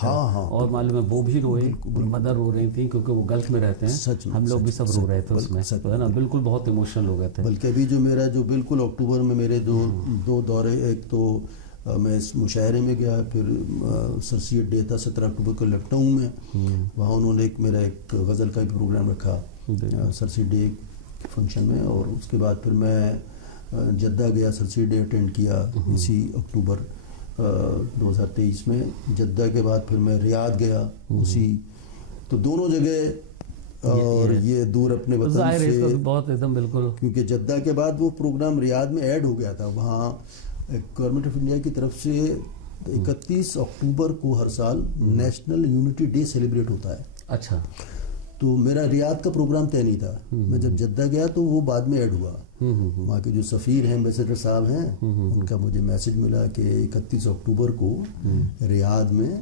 ہاں. اور معلوم ہے وہ بھی روئے, مدر رو رہی تھی کیونکہ وہ گلف میں رہتے ہیں, ہم لوگ بھی سب رو رہے تھے اس میں, ہے نا. بالکل بہت ایموشنل ہو گئے تھے. بلکہ ابھی جو میرا جو بالکل اکتوبر میں میرے دو دورے, ایک تو میں اس مشاعرے میں گیا, پھر سر سید ڈے تھا 17 اکتوبر کو لکھنؤ میں, وہاں انہوں نے میرا ایک غزل کا بھی پروگرام رکھا سر سید ڈے فنکشن میں. اور اس کے بعد پھر میں جدہ گیا, سر سید ڈے اٹینڈ کیا اسی اکتوبر 2023 میں. جدہ کے بعد پھر میں ریاض گیا اسی, تو دونوں جگہ. اور یہ دور اپنے وطن سے بہت ایک دم بالکل, کیونکہ جدہ کے بعد وہ پروگرام ریاض میں ایڈ ہو گیا تھا. وہاں گورنمنٹ آف انڈیا کی طرف سے 31 اکتوبر کو ہر سال نیشنل یونٹی ڈے سیلیبریٹ ہوتا ہے. اچھا. تو میرا ریاض کا پروگرام طے نہیں تھا. میں جب جدہ گیا تو وہ بعد میں ایڈ ہوا. وہاں کے جو سفیر ہیں, ایمبیسڈر صاحب ہیں, ان کا مجھے میسج ملا کہ 31 اکتوبر کو ریاض میں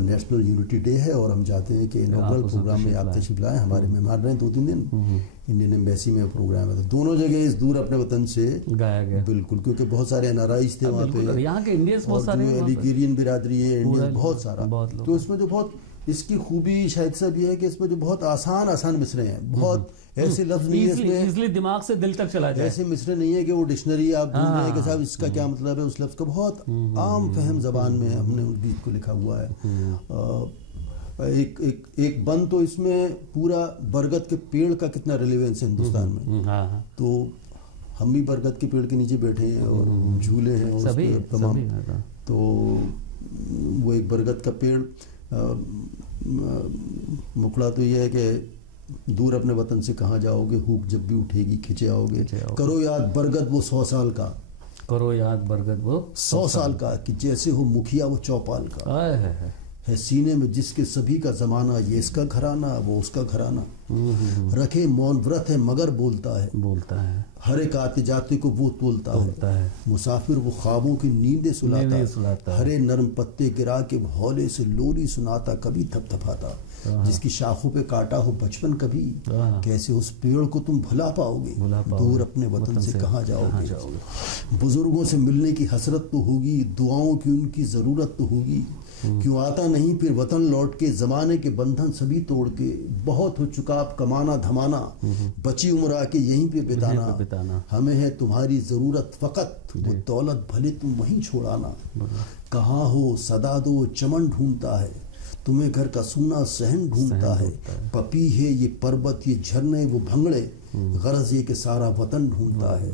نیشنل یونٹی ڈے ہے اور ہم چاہتے ہیں کہ انوگرل پروگرام میں آپ تشریف لائیں, ہمارے مہمان رہیں 2-3 دن. انڈین ایمبیسی میں پروگرام ہے. تو دونوں جگہ اس دور اپنے وطن سے گایا گیا. بالکل, کیونکہ بہت سارے این آر آئیز تھے وہاں پہ, یہاں کے انڈینس بہت سارے, الیگیرین برادری ہے انڈین بہت سارا. تو اس میں جو بہت اس کی خوبی شاید صاحب یہ ہے کہ اس میں جو بہت آسان مصرے ہیں, بہت ایسے لفظ نہیں ہے اس میں, ایزلی دماغ سے دل تک چلا جائے. ایسے مصرے نہیں ہے کہ وہ ڈکشنری آپ ڈھونڈ رہے ہیں کہ صاحب اس کا کیا مطلب ہے. اس لفظ کا بہت عام فہم زبان میں ہم نے اس گیت کو لکھا ہوا ہے. ایک بند تو اس میں پورا برگد کے پیڑ کا کتنا ریلیونس ہے ہندوستان میں. تو ہم بھی برگد کے پیڑ کے نیچے بیٹھے ہیں اور جھولے ہیں اس پہ تمام. تو وہ ایک برگد کا پیڑ, مکڑا تو یہ ہے کہ دور اپنے وطن سے کہاں جاؤ گے, ہوک جب بھی اٹھے گی کھچے آؤ گے. کرو یاد برگد وہ 100 سال کا, کرو یاد برگد وہ 100 سال کا, کہ جیسے ہو مکھیا وہ چوپال کا. ہے سینے میں جس کے سبھی کا زمانہ, یہ اس کا گھرانہ وہ اس کا گھرانہ. رکھے مون ورت ہے مگر بولتا ہے, ہر ایک آتے جاتے کو وہ تولتا ہے. مسافر وہ خوابوں کی نیندیں سلاتا, ہرے نرم پتے گرا کے ہولے سے لوری سناتا, کبھی تھپ تھپاتا. جس کی شاخوں پہ کاٹا ہو بچپن کبھی، کیسے اس پیڑ کو تم بھلا پاؤ گے، دور اپنے وطن سے کہاں جاؤ گے۔ بزرگوں سے ملنے کی حسرت تو ہوگی، دعاؤں کی ان کی ضرورت تو ہوگی، کیوں آتا نہیں پھر وطن لوٹ کے، زمانے کے بندھن سبھی توڑ کے، بہت ہو چکا اب کمانا دھمانا، بچی عمر آ کے یہیں پہ بتانا، ہمیں ہے تمہاری ضرورت فقط، وہ دولت بھلے تم وہیں چھوڑانا، کہاں ہو صدا دو چمن ڈھونڈتا ہے، تمہیں گھر کا سونا صحن ڈھونڈتا ہے، پپی ہے یہ پربت یہ جھرنے وہ بھنگڑے، غرض یہ کہ سارا وطن ڈھونڈتا ہے،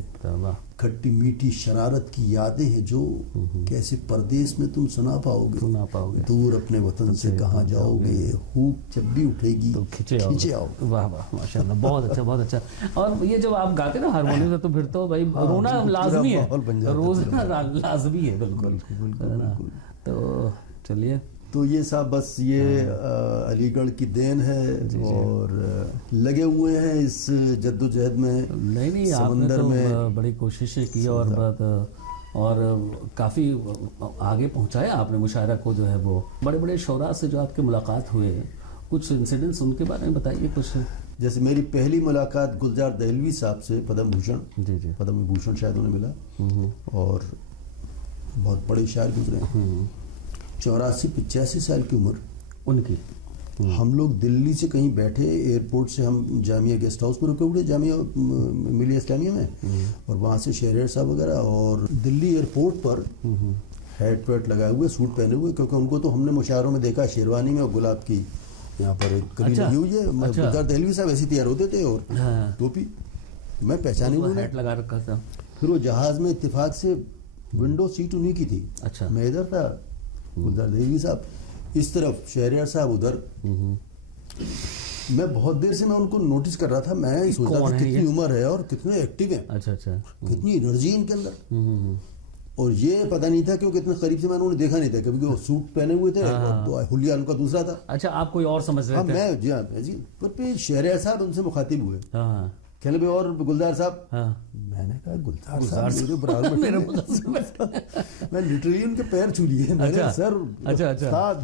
کھٹی میٹھی شرارت کی یادیں ہیں جو، کیسے پردیس میں تم سنا پاؤ گے، دور اپنے وطن سے کہاں جاؤ گے، ہوک جب بھی اٹھے گی تو کھینچے آؤ گے۔ واہ واہ ماشاءاللہ، بہت اچھا بہت اچھا۔ اور یہ جب آپ گاتے نا ہارمونیم سے تو پھر تو بھائی رونا لازمی ہے، روزنا لازمی ہے، بالکل۔ تو چلیے، تو یہ صاحب بس یہ علی گڑھ کی دین ہے، اور لگے ہوئے ہیں اس جد و جہد میں، نہیں سمندر میں بڑی کوششیں کی، اور کافی آگے پہنچایا آپ نے مشاعرہ کو، جو ہے وہ بڑے بڑے شعراء سے جو آپ کی ملاقات ہوئے، کچھ انسیڈنٹس ان کے بارے میں بتائیے کچھ۔ جیسے میری پہلی ملاقات گلزار دہلوی صاحب سے، پدم بھوشن شاید انہیں ملا، اور بہت بڑے شاعر گزرے ہیں، 84-85 سال کی عمر ان کی۔ ہم لوگ دلی سے کہیں بیٹھے، ایئرپورٹ سے ہم جامعہ گیسٹ ہاؤس پر رکے ہوئے، جامعہ ملیہ اسلامیہ میں، اور وہاں سے شہریار صاحب وغیرہ، اور دلی ایئرپورٹ پر ہیٹ ویٹ لگائے ہوئے، سوٹ پہنے ہوئے، کیونکہ ان کو تو ہم نے مشاعروں میں دیکھا شیروانی میں، اور گلاب کی یہاں پر ایک کلی لگی ہوئی ہے، گلزار دہلوی صاحب ایسے تیار ہوتے تھے، اور ٹوپی میں پہچانے ہوئے ہیٹ لگا رکھا تھا۔ پھر وہ جہاز میں اتفاق سے ونڈو سیٹ انہیں کی تھی، میں ادھر تھا، گلزار دہلوی صاحب اس طرف، شہریار صاحب ادھر، میں بہت دیر سے میں ان کو نوٹس کر رہا تھا، میں سوچ رہا تھا کتنی عمر ہے اور کتنے ایکٹیو ہیں، کتنی انرجی ان کے اندر، اور یہ پتہ نہیں تھا کہ کتنے قریب سے میں انہوں نے دیکھا نہیں تھا کبھی، وہ سوٹ پہنے ہوئے تھے اور حلیہ ان کا دوسرا تھا۔ اچھا، آپ کوئی اور سمجھ رہے تھے؟ میں جی ہاں جی، پھر شہریار صاحب ان سے مخاطب ہوئے، کہنے بھائی اور گلزار صاحب، میں نے کہا گلزار صاحب میں لٹرلی ان کے پیر چھو لیے، میں نے سر استاد،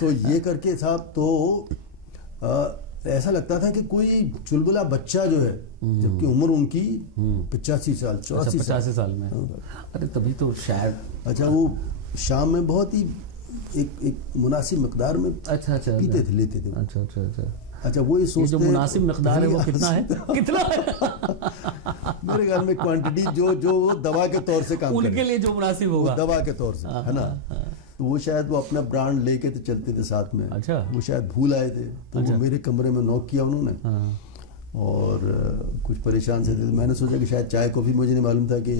تو یہ کر کے صاحب تو ایسا لگتا تھا کہ کوئی چلبلا بچہ جو ہے، جبکہ عمر ان کی 85 سال 84 سال میں، ارے تبھی تو شاید، اچھا وہ شام میں بہت ہی ایک مناسب مقدار میں پیتے تھے، لیتے تھے، اچھا وہ یہ سوچتے جو مناسب مقدار ہے وہ کتنا ہے، کتنا ہے میرے خیال میں کوانٹٹی جو وہ دوا کے طور سے کام کرے، ان کے لیے جو مناسب ہوگا دوا کے طور سے ہے نا، تو وہ شاید وہ اپنا برانڈ لے کے چلتے تھے ساتھ میں، وہ شاید بھول آئے تھے، تو وہ میرے کمرے میں نوک کیا انہوں نے، اور کچھ پریشان سے تھے، میں نے سوچا کہ شاید چائے کافی، مجھے نہیں معلوم تھا کہ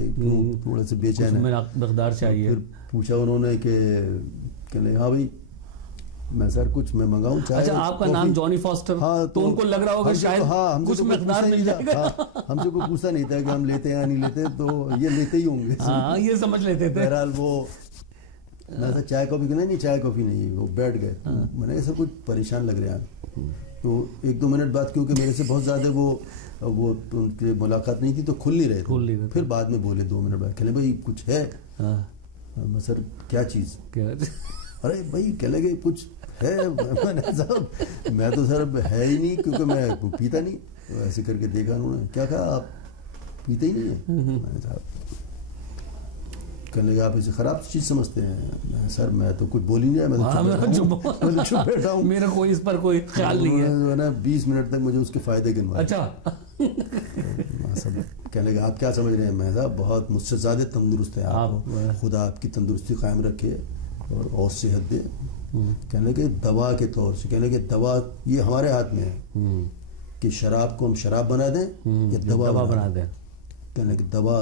تھوڑے سے بے چین ہے، مقدار چاہیے، پھر پوچھا انہوں نے کہ ہاں بھائی، میں سر کچھ میں منگاؤں چائے۔ اچھا، آپ کا نام جانی فاسٹر، تو ان کو لگ رہا ہوگا شاید کچھ مقدار مل جائے گا، ہم سے کوئی پوچھتا نہیں تھا کہ ہم لیتے ہیں یا نہیں لیتے، تو یہ لیتے ہی ہوں گے، یہ سمجھ لیتے تھے۔ بہرحال وہ میں تو چائے کافی نہیں، چائے کافی نہیں، وہ بیٹھ گئے، میں نے ایسا کچھ پریشان لگ رہے ہیں، تو 1-2 منٹ بعد، کیونکہ میرے سے بہت زیادہ وہ ان کی ملاقات نہیں تھی تو کھل نہیں رہے تھے، پھر بعد میں بولے 2 منٹ بعد، کہنے بھائی کچھ ہے، میں سر کیا چیز، ارے بھائی کہہ لگے کچھ ہے، میں تو سر ہے ہی نہیں، کیونکہ میں پیتا نہیں، ایسے کر کے دیکھا انہوں نے، کیا کہا آپ پیتے ہی نہیں ہیں، میں نے کہا کہنے لگا آپ اسے خراب چیز سمجھتے ہیں، سر میں تو کچھ بول ہی نہیں رہا، میں چپ بیٹھا ہوں، میرا کوئی اس پر کوئی خیال نہیں ہے، 20 منٹ تک مجھے اس کے فائدے گنوائے۔ اچھا، کہنے لگا آپ کیا سمجھ رہے ہیں، میں صاحب بہت مجھ سے زیادہ تندرست ہے آپ، خدا آپ کی تندرستی قائم رکھے اور صحت دے، کہنے لگے دوا کے طور سے، کہنے لگے دوا یہ ہمارے ہاتھ میں ہے کہ شراب کو ہم شراب بنا دیں یا دوا بنا دیں، کہنے لگے دوا،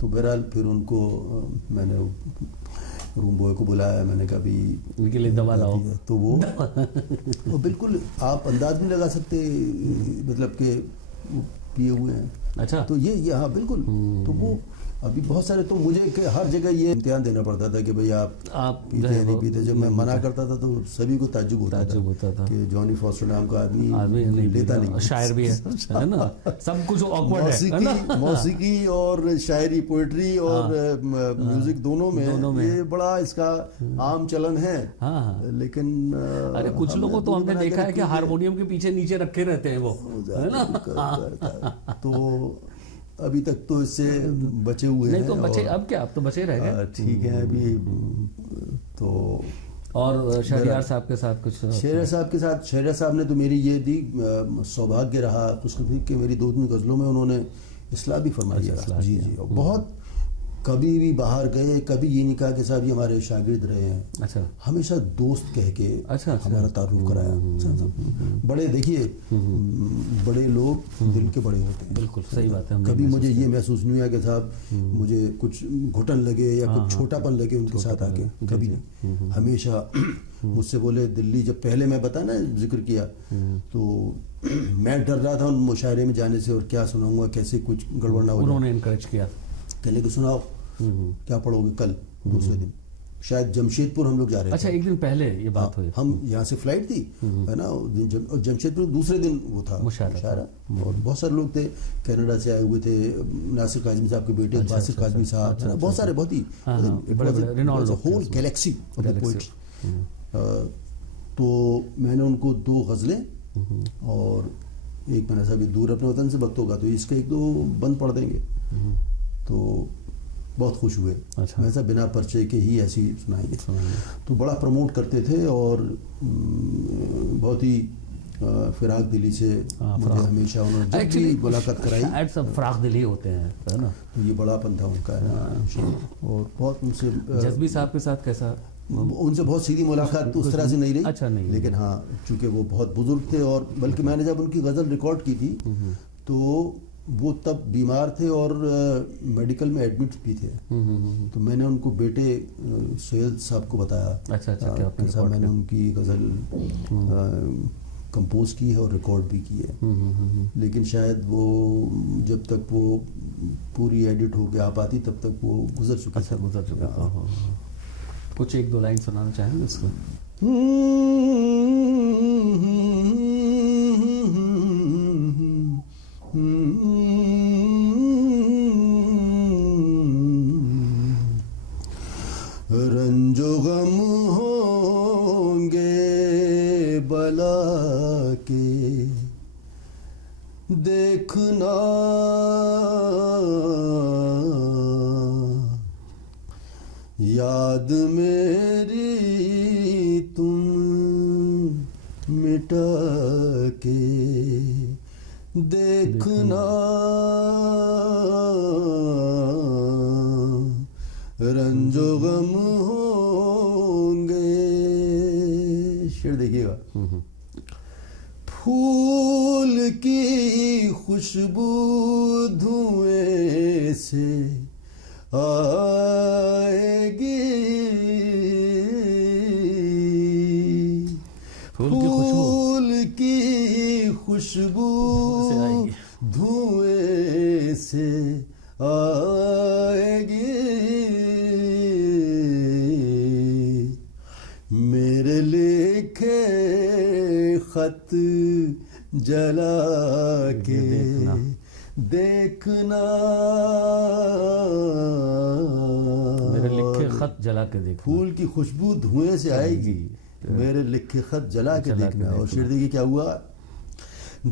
تو بہرحال پھر ان کو میں نے روم بوائے کو بلایا، میں نے کہا بھی ان کے لیے دوا لاؤ، تو وہ بالکل آپ انداز نہیں لگا سکتے، مطلب کہ وہ پیے ہوئے ہیں، اچھا تو یہ ہاں بالکل. تو وہ ابھی بہت سارے تو مجھے ہر جگہ یہ امتحان دینا پڑتا تھا کہ بھئی آپ پیتے ہیں نہیں پیتے. جب میں منع کرتا تھا تو سبھی کو تعجب ہوتا تھا کہ جانی فاسٹر نام کا آدمی لیتا نہیں, شاعر بھی ہے نا, سب کچھ آکورڈ ہے. موسیقی اور شاعری, پوئٹری اور میوزک دونوں میں یہ بڑا اس کا عام چلن ہے. لیکن ارے کچھ لوگوں تو ہم نے دیکھا ہے کہ ہارمونیم کے پیچھے نیچے رکھے رہتے ہیں وہ, ہے نا. تو ابھی تک تو اس سے بچے ہوئے ہیں. نہیں تو بچے, اب کیا, اب تو بچے رہ گئے. ٹھیک ہے ابھی تو. اور شہریار صاحب کے ساتھ کچھ, شہریار صاحب نے تو میری یہ دی سوبھاگیہ رہا خوش قسمتی کہ میری 2 غزلوں میں انہوں نے اصلاح بھی فرمائی. جی جی, اور بہت کبھی بھی باہر گئے, کبھی یہ نہیں کہا کہ صاحب یہ ہمارے شاگرد رہے ہیں. اچھا, ہمیشہ دوست کہہ کے ہمارا تعارف کرایا. بڑے دیکھیے بڑے لوگ دل کے بڑے ہوتے ہیں. بالکل صحیح بات ہے. کبھی مجھے یہ محسوس نہیں ہوا کہ صاحب مجھے کچھ گھٹن لگے یا کچھ چھوٹا پن لگے ان کے ساتھ آ کے, کبھی نہیں. ہمیشہ مجھ سے بولے دلی, جب پہلے میں بتا نا ذکر کیا تو میں ڈر رہا تھا ان مشاعرے میں جانے سے, اور کیا سناؤں گا, کیسے کچھ گڑبڑ نہ ہو. انہوں نے انکریج کیا, کہنے کو سناؤ کیا پڑھو گے کل, دوسرے دن شاید جمشید پور ہم لوگ جا رہے تھے. اچھا, ایک دن پہلے یہ بات ہوئی. ہم یہاں سے فلائٹ تھی ہے نا, جمشید پور دوسرے دن وہ تھا مشاعرہ, اور بہت سارے لوگ تھے کینیڈا سے آئے ہوئے تھے. ناصر کاظمی صاحب کے بیٹے باسط کاظمی صاحب, بہت سارے, بہت ہی whole galaxy of the poets. تو میں نے ان کو 2 غزلیں اور ایک, میں نے صاحب دور اپنے وطن سے وقت ہوگا تو اس کا 1-2 بند پڑھ دیں گے. تو بہت خوش ہوئے. ویسا بنا پرچے کے ہی ایسی سنائیں گے. تو بڑا پروموٹ کرتے تھے اور بہت ہی فراق دلی سے مجھے ہمیشہ انہوں نے جب بھی ملاقات کرائی. سب فراق دلی ہوتے ہیں نا, تو یہ بڑا پن تھا ان کا. اور بہت ان سے. جذبی صاحب کے ساتھ کیسا, ان سے بہت سیدھی ملاقات اس طرح سے نہیں رہی. اچھا نہیں, لیکن ہاں چونکہ وہ بہت بزرگ تھے, اور بلکہ میں نے جب ان کی غزل ریکارڈ کی تھی تو وہ تب بیمار تھے اور میڈیکل میں ایڈمٹ بھی تھے. تو میں نے ان کو بیٹے سہیل صاحب کو بتایا. اچھا, صاحب میں نے ان کی غزل کمپوز کی ہے اور ریکارڈ بھی کی ہے. لیکن شاید وہ جب تک وہ پوری ایڈٹ ہو کے آ پاتی تب تک وہ گزر چکا. اچھا, گزر چکا. کچھ 1-2 لائن سنانا چاہیں گے اس کو. رنج و غم ہوں گے بلا کے دیکھنا, یاد میری تم مٹا کے دیکھنا, رنج و غم ہوں گے. شعر دیکھیے گا. پھول کی خوشبو دھوئیں سے آئے گی, پھول کی خوشبو دھوئیں سے آئے گی, میرے لکھے خط جلا کے دیکھنا, میرے لکھے خط جلا کے دیکھنا. پھول کی خوشبو دھوئیں سے آئے گی, میرے لکھے خط جلا کے دیکھنا. اور شعر دیکھیے کیا ہوا.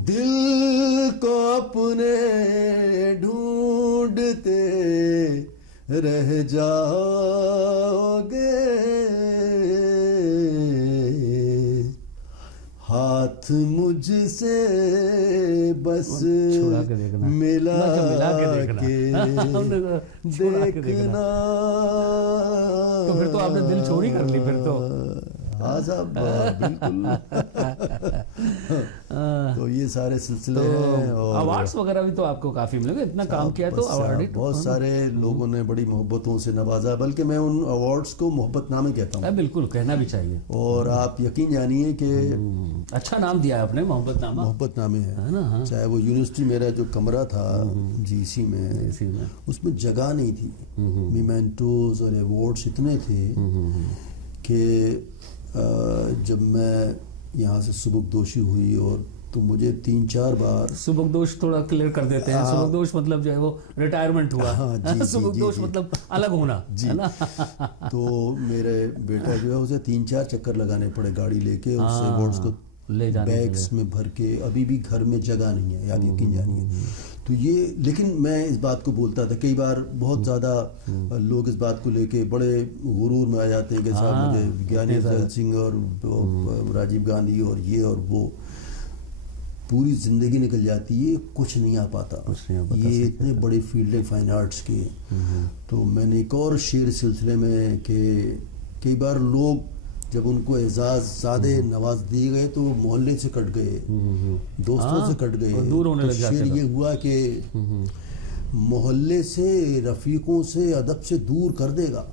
دل کو اپنے ڈھونڈتے رہ جاؤ گے, ہاتھ مجھ سے بس ملا کے دیکھنا. تو پھر تو آپ نے دل چوری کر لی. پھر تو ہاں صاحب بالکل. تو یہ سارے سلسلے ہیں. اور ایوارڈز وغیرہ بھی تو آپ کو کافی ملے گے, اتنا کام کیا تو ایوارڈ بہت سارے لوگوں نے بڑی محبتوں سے نوازا, بلکہ میں ان ایوارڈز کو محبت نامے کہتا ہوں. بالکل کہنا بھی چاہیے. اور آپ یقین جانیے کہ اچھا نام دیا آپ نے, محبت نامہ. محبت نامے ہے نا. چاہے وہ یونیورسٹی میرا جو کمرہ تھا جی سی میں, اس میں جگہ نہیں تھی. میمنٹوز اور ایوارڈز اتنے تھے کہ جب میں یہاں سے سبکدوشی ہوئی, اور تو مجھے 3-4 بار. سبکدوش تھوڑا کلیئر کر دیتے ہیں. سبکدوش مطلب جو ہے وہ ریٹائرمنٹ ہوا. سبکدوش مطلب الگ ہونا جی. تو میرے بیٹا جو ہے اسے 3-4 چکر لگانے پڑے گاڑی لے کے, اس ایوارڈز کو لے جانے بیگس میں بھر کے. ابھی بھی گھر میں جگہ نہیں ہے, یاد یقین جانیے. تو یہ, لیکن میں اس بات کو بولتا تھا کئی بار, بہت زیادہ لوگ اس بات کو لے کے بڑے غرور میں آ جاتے ہیں کہ صاحب مجھے گیانی افضل سنگھ اور راجیو گاندھی اور یہ اور وہ, پوری زندگی نکل جاتی ہے, کچھ نہیں آ پاتا. یہ اتنے بڑے فیلڈ ہیں فائن آرٹس کے. تو میں نے ایک اور شعر سلسلے میں کہ کئی بار لوگ جب ان کو اعزاز زیادہ نواز دیے گئے تو محلے سے کٹ گئے, دوستوں سے کٹ گئے. تو شعر یہ ہوا کہ محلے سے رفیقوں سے ادب سے دور کر دے گا,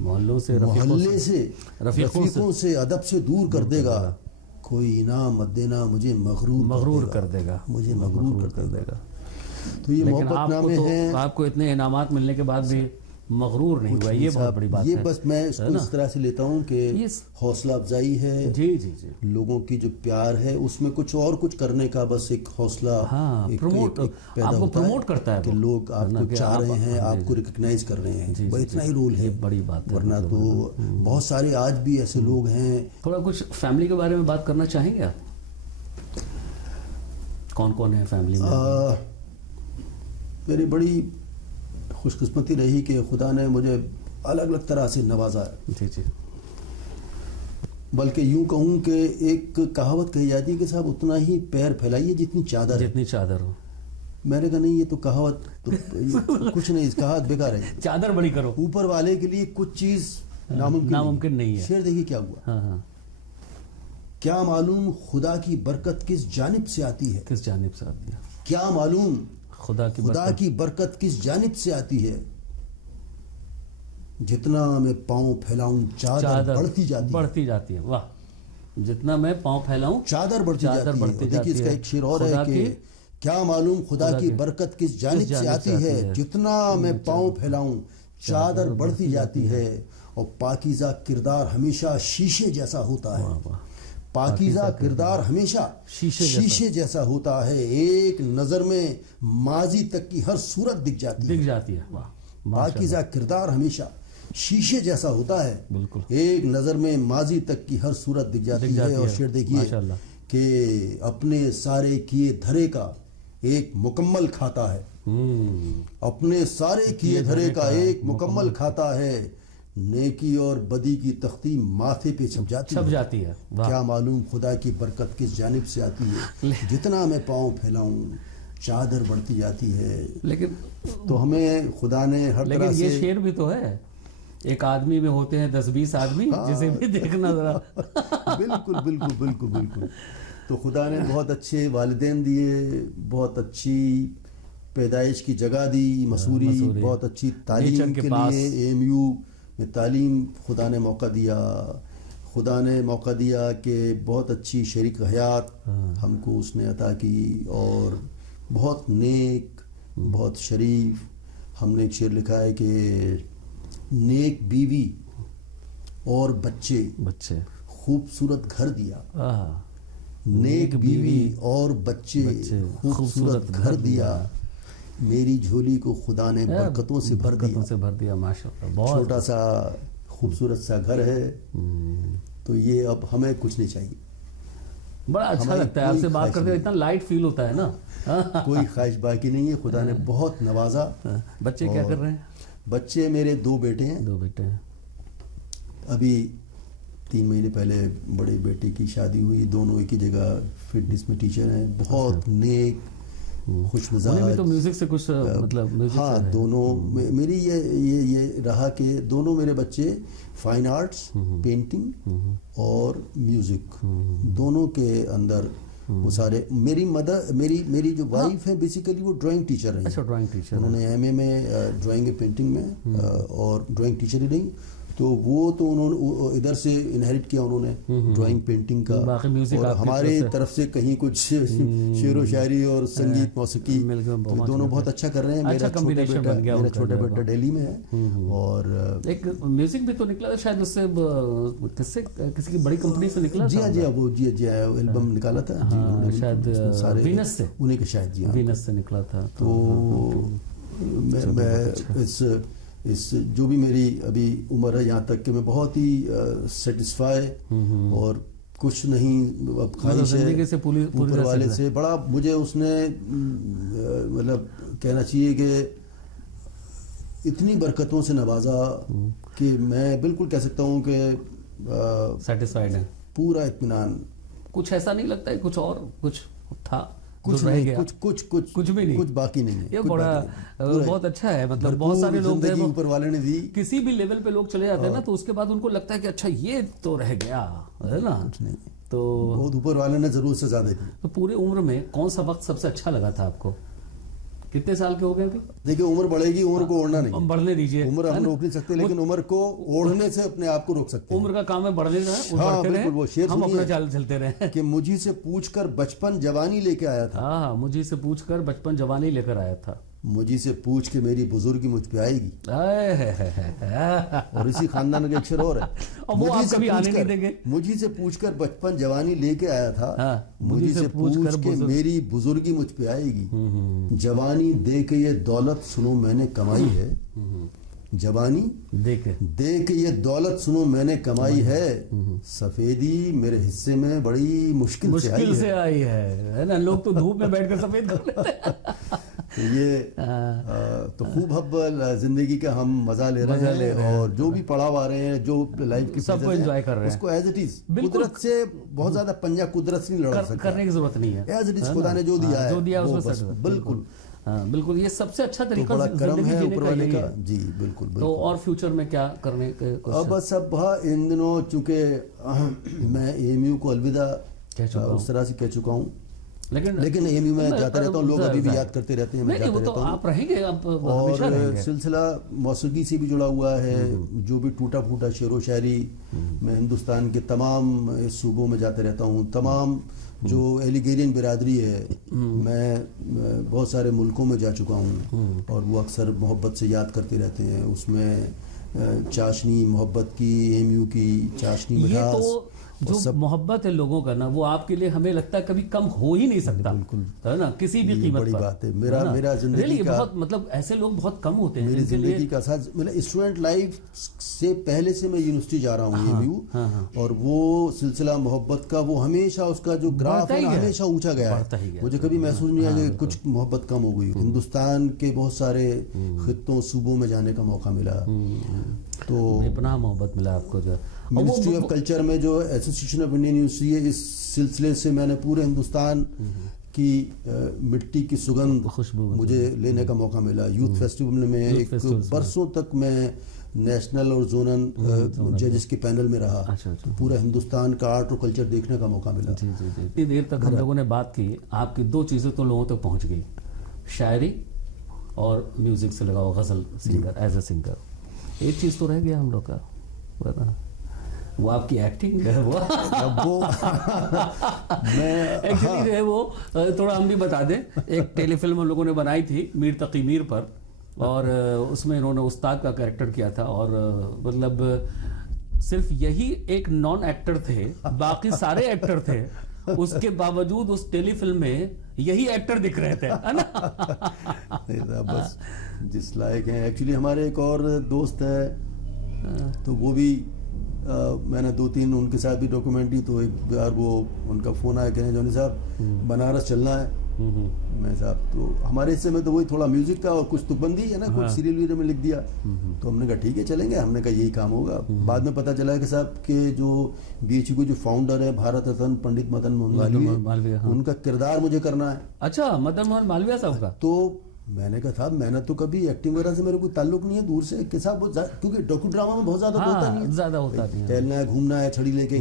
محلے سے رفیقوں سے ادب سے دور کر دے گا, کوئی انعام مت دینا مجھے مغرور کر دے گا, مجھے مغرور کر دے گا. تو یہ محبت نامے ہیں. آپ کو اتنے انعامات ملنے کے بعد بھی مغرور نہیں ہوا, یہ بہت بڑی بات ہے. یہ بس میں اس کو اس طرح سے لیتا ہوں کہ حوصلہ افزائی ہے. جی جی جی. لوگوں کی جو پیار ہے اس میں کچھ اور کچھ کرنے کا بس ایک حوصلہ آپ کو پروموٹ کرتا ہے کہ لوگ آپ کو چاہ رہے ہیں, آپ کو ریکگنائز کر رہے ہیں. اتنا ہی رول ہے, بڑی بات ہے. ورنہ تو بہت سارے آج بھی ایسے لوگ ہیں. تھوڑا کچھ فیملی کے بارے میں بات کرنا چاہیں گے آپ؟ کون کون ہے فیملی میں؟ میری بڑی خوش قسمتی رہی کہ خدا نے مجھے الگ الگ طرح سے نوازا ہے. جی جی. بلکہ یوں کہوں کہ ایک کہاوت کہی جاتی ہے کہ صاحب اتنا ہی پیر پھیلائیے جتنی چادر ہو. میں نے کہا نہیں, یہ تو کہاوت تو کچھ نہیں, اس کہاوت بیکار ہے. چادر بڑی کرو. اوپر والے کے لیے کچھ چیز ناممکن نہیں ہے. شعر دیکھیے کیا ہوا. کیا معلوم خدا کی برکت کس جانب سے آتی ہے, کیا معلوم خدا کی برکت کس جانب سے آتی ہے, جتنا میں پاؤں پھیلاؤں چادر بڑھتی جاتی ہے. واہ, جتنا میں پاؤں پھیلاؤں چادر بڑھتی جاتی ہے. دیکھیے اس کا ایک شعر اور ہے کہ کیا معلوم خدا کی برکت کس جانب سے آتی ہے, جتنا میں پاؤں پھیلاؤں چادر بڑھتی جاتی ہے. اور پاکیزہ کردار ہمیشہ شیشے جیسا ہوتا ہے. پاکیزہ کردار ہمیشہ شیشے جیسا ہوتا ہے, ایک نظر میں ماضی تک کی ہر صورت دکھ جاتی ہے. پاکیزہ کردار ہمیشہ شیشے جیسا ہوتا ہے, ایک نظر میں ماضی تک کی ہر صورت دکھ جاتی ہے. اور شعر دیکھیے کہ اپنے سارے کیے دھرے کا ایک مکمل کھاتا ہے, اپنے سارے کیے دھرے کا ایک مکمل کھاتا ہے, نیکی اور بدی کی تختی ماتھے پہ چھپ جاتی ہے. کیا معلوم خدا کی برکت کس جانب سے آتی ہے, جتنا میں پاؤں پھیلاؤں چادر بڑھتی جاتی ہے. لیکن تو ہمیں خدا نے ہر طرح سے, یہ شعر بھی تو ہے, ایک آدمی میں ہوتے ہیں 10-20 آدمی, جسے بھی دیکھنا ذرا. بالکل بالکل بالکل بالکل. تو خدا نے بہت اچھے والدین دیے, بہت اچھی پیدائش کی جگہ دی مسوری, بہت اچھی تعلیم کے لیے AMU میں تعلیم خدا نے موقع دیا. خدا نے موقع دیا کہ بہت اچھی شریک حیات ہم کو اس نے عطا کی, اور بہت نیک بہت شریف. ہم نے ایک شعر لکھا ہے کہ نیک بیوی اور بچے خوبصورت گھر دیا, نیک بیوی اور بچے خوبصورت گھر دیا, میری جھولی کو خدا نے برکتوں سے بھر دیا. ماشاءاللہ, چھوٹا سا خوبصورت سا گھر ہے. تو یہ اب ہمیں کچھ نہیں چاہیے. بڑا اچھا لگتا ہے آپ سے بات کرتے, اتنا لائٹ فیل ہوتا ہے نا. کوئی خواہش باقی نہیں ہے, خدا نے بہت نوازا. بچے کیا کر رہے ہیں؟ بچے میرے 2 بیٹے ہیں. ابھی 3 مہینے پہلے بڑے بیٹے کی شادی ہوئی, دونوں ایک ہی جگہ فٹنس میں ٹیچر ہیں, بہت نیک خوش مزاج. تو میوزک سے کچھ مطلب ہاں دونوں میری یہ رہا کہ دونوں میرے بچے فائن آرٹس، پینٹنگ اور میوزک دونوں کے اندر وہ سارے. میری جو وائف ہے بیسیکلی وہ ڈرائنگ ٹیچر رہی. اچھا ڈرائنگ ٹیچر. انہوں نے ایم اے میں ڈرائنگ پینٹنگ میں اور ڈرائنگ ٹیچر ہی رہی. تو وہ تو انہوں نے ادھر سے انہیریٹ کیا انہوں نے ڈرائنگ پینٹنگ کا. اور ہمارے طرف سے کہیں کچھ شعر و شاعری اور سنگیت موسیقی دونوں بہت اچھا کر رہے ہیں. میرا چھوٹا بیٹا دہلی میں ہے. اور ایک میوزک بھی تو نکلا شاید اس سے کسی کی بڑی کمپنی سے نکلا. جی ہاں جی ہاں وہ جی البم نکالا تھا شاید وینس سے. انہیں کے شاید جی وینس سے نکلا تھا. تو میں اس جو بھی میری ابھی عمر ہے یہاں تک کہ میں بہت ہی سیٹسفائی اور کچھ نہیں اب خواہش ہے اوپر والے سے. بڑا مجھے اس نے مطلب کہنا چاہیے کہ اتنی برکتوں سے نوازا کہ میں بالکل کہہ سکتا ہوں کہ سیٹسفائیڈ ہے. پورا اطمینان. کچھ ایسا نہیں لگتا ہے کچھ اور کچھ تھا کچھ بھی نہیں, کچھ باقی نہیں ہے. یہ بڑا بہت اچھا ہے. مطلب بہت سارے لوگ اوپر والے نے دی. کسی بھی لیول پہ لوگ چلے جاتے ہیں نا تو اس کے بعد ان کو لگتا ہے کہ اچھا یہ تو رہ گیا ہے نا. تو بہت اوپر والے نے ضرورت سے زیادہ کی. تو پورے عمر میں کون سا وقت سب سے اچھا لگا تھا آپ کو؟ کتنے سال کے ہو گئے ابھی؟ دیکھیے عمر بڑھے گی, عمر کو اوڑھنا نہیں. بڑھنے دیجیے. عمر ہم روک نہیں سکتے لیکن عمر کو اوڑھنے سے اپنے آپ کو روک سکتے ہیں. عمر کا کام ہے بڑھنے کا. ہاں بالکل. وہ شعر ہم اپنا چال چلتے رہے کہ مجھے سے پوچھ کر بچپن جوانی لے کے آیا تھا. ہاں مجھے سے پوچھ کر بچپن جوانی لے کر آیا تھا. مجھے سے پوچھ کے میری بزرگی مجھ پہ آئے گی. اور اسی خاندان کا ایک شعر اور ہے, مجھے سے پوچھ کر بچپن جوانی لے کے آیا تھا, مجھے سے پوچھ کے میری بزرگی مجھ پہ آئے گی. جوانی دے کے یہ دولت سنو میں نے کمائی ہے. جوانی دے کے یہ دولت سنو میں نے کمائی ہے. سفیدی میرے حصے میں بڑی مشکل سے آئی ہے نا. لوگ تو دھوپ میں بیٹھ کر سفید کر لیتے ہیں. یہ تو خوب حب زندگی کا ہم مزہ لے رہے ہیں اور جو بھی پڑاؤ آ رہے ہیں جو لائف کی سب کو انجوائے کر رہے ہیں اس کو ایز اٹ از. قدرت سے بہت زیادہ پنجہ قدرت سے نہیں لڑا سکتے, کرنے کی ضرورت نہیں ہے. ایز اٹ از خدا نے جو دیا ہے بالکل بالکل. یہ سب سے اچھا طریقہ کرم ہے اوپر والے کا. جی بالکل. تو اور فیوچر میں کیا کرنے بس اب ان دنوں چونکہ میں اے ایم یو کو الوداع اس طرح سے کہہ چکا ہوں, لیکن اے ایم یو میں جاتا رہتا ہوں. لوگ ابھی بھی یاد کرتے رہتے ہیں, میں جاتا رہتا ہوں. آپ رہیں گے اور سلسلہ موسیقی سے بھی جڑا ہوا ہے. جو بھی ٹوٹا پھوٹا شعر و شاعری میں ہندوستان کے تمام صوبوں میں جاتے رہتا ہوں. تمام جو ایلیگیرین برادری ہے میں بہت سارے ملکوں میں جا چکا ہوں اور وہ اکثر محبت سے یاد کرتے رہتے ہیں. اس میں چاشنی محبت کی, اے ایم یو کی چاشنی مٹھاس جو محبت ہے لوگوں کا نا, وہ آپ کے لیے ہمیں لگتا ہے کبھی کم ہو ہی نہیں سکتا. بالکل ہے نا, کسی بھی قیمت پر. بڑی بات ہے. میرا زندگی کا بہت مطلب ایسے لوگ بہت کم ہوتے ہیں. میری زندگی کا ساتھ میرا اسٹوڈنٹ لائف سے پہلے سے میں یونیورسٹی جا رہا ہوں اے ایم یو, اور وہ سلسلہ محبت کا وہ ہمیشہ اس کا جو گراف ہے ہمیشہ اونچا گیا ہے. مجھے کبھی محسوس نہیں آیا کہ کچھ محبت کم ہو گئی. ہندوستان کے بہت سارے خطوں صوبوں میں جانے کا موقع ملا, تو اتنا محبت ملا آپ کو. جو منسٹری آف کلچر میں جو ایسوسیشن آف انڈین یونیورسٹی ہے, اس سلسلے سے میں نے پورے ہندوستان کی مٹی کی سگندھ مجھے لینے کا موقع ملا. یوتھ فیسٹیول میں ایک برسوں تک میں نیشنل اور زونل ججز کے پینل میں رہا. پورا ہندوستان کا آرٹ اور کلچر دیکھنے کا موقع ملا. اتنی دیر تک ہم لوگوں نے بات کی, آپ کی دو چیزیں تو لوگوں تک پہنچ گئی, شاعری اور میوزک سے لگاؤ, غزل سنگر ایز اے سنگر. ایک چیز تو رہ گیا ہم لوگ کا, وہ آپ کی ایکٹنگ ہے. وہ ایکچولی جو ہے وہ تھوڑا ہم بھی بتا دیں, ایک ٹیلی فلم ہم لوگوں نے بنائی تھی میر تقی میر پر, اور اس میں انہوں نے استاد کا کریکٹر کیا تھا. اور مطلب صرف یہی ایک نان ایکٹر تھے, باقی سارے ایکٹر تھے. اس کے باوجود اس ٹیلی فلم میں یہی ایکٹر دکھ رہے تھے. بس جس لائق ہیں. ایکچولی ہمارے ایک اور دوست ہے, تو وہ بھی میں نے 2-3 ان کے ساتھ بھی ڈاکومنٹری, تو ایک بار وہ ان کا فون آیا کہ جونی صاحب بنارس چلنا ہے. میں صاحب تو ہمارے حصے میں تو وہی تھوڑا میوزک کا اور کچھ تکبندی ہے نا، کچھ سیریل ویریل میں لکھ دیا. تو ہم نے کہا ٹھیک ہے چلیں گے. ہم نے کہا یہی کام ہوگا. بعد میں پتہ چلا کہ صاحب کہ جو بی ایچ یو کے جو فاؤنڈر ہے بھارت رتن پنڈت مدن موہن مالویہ، ان کا کردار مجھے کرنا ہے. اچھا، مدن موہن مالویہ صاحب کا. تو میں نے کہا صاحب محنت تو کبھی ایکٹنگ وغیرہ سے میرے کوئی تعلق نہیں ہے، دور سے کہ صاحب کیونکہ ڈاکو ڈرامہ میں بہت زیادہ ہوتا نہیں ہے، ٹہلنا ہے ٹھیلنا ہے چھڑی لے کے.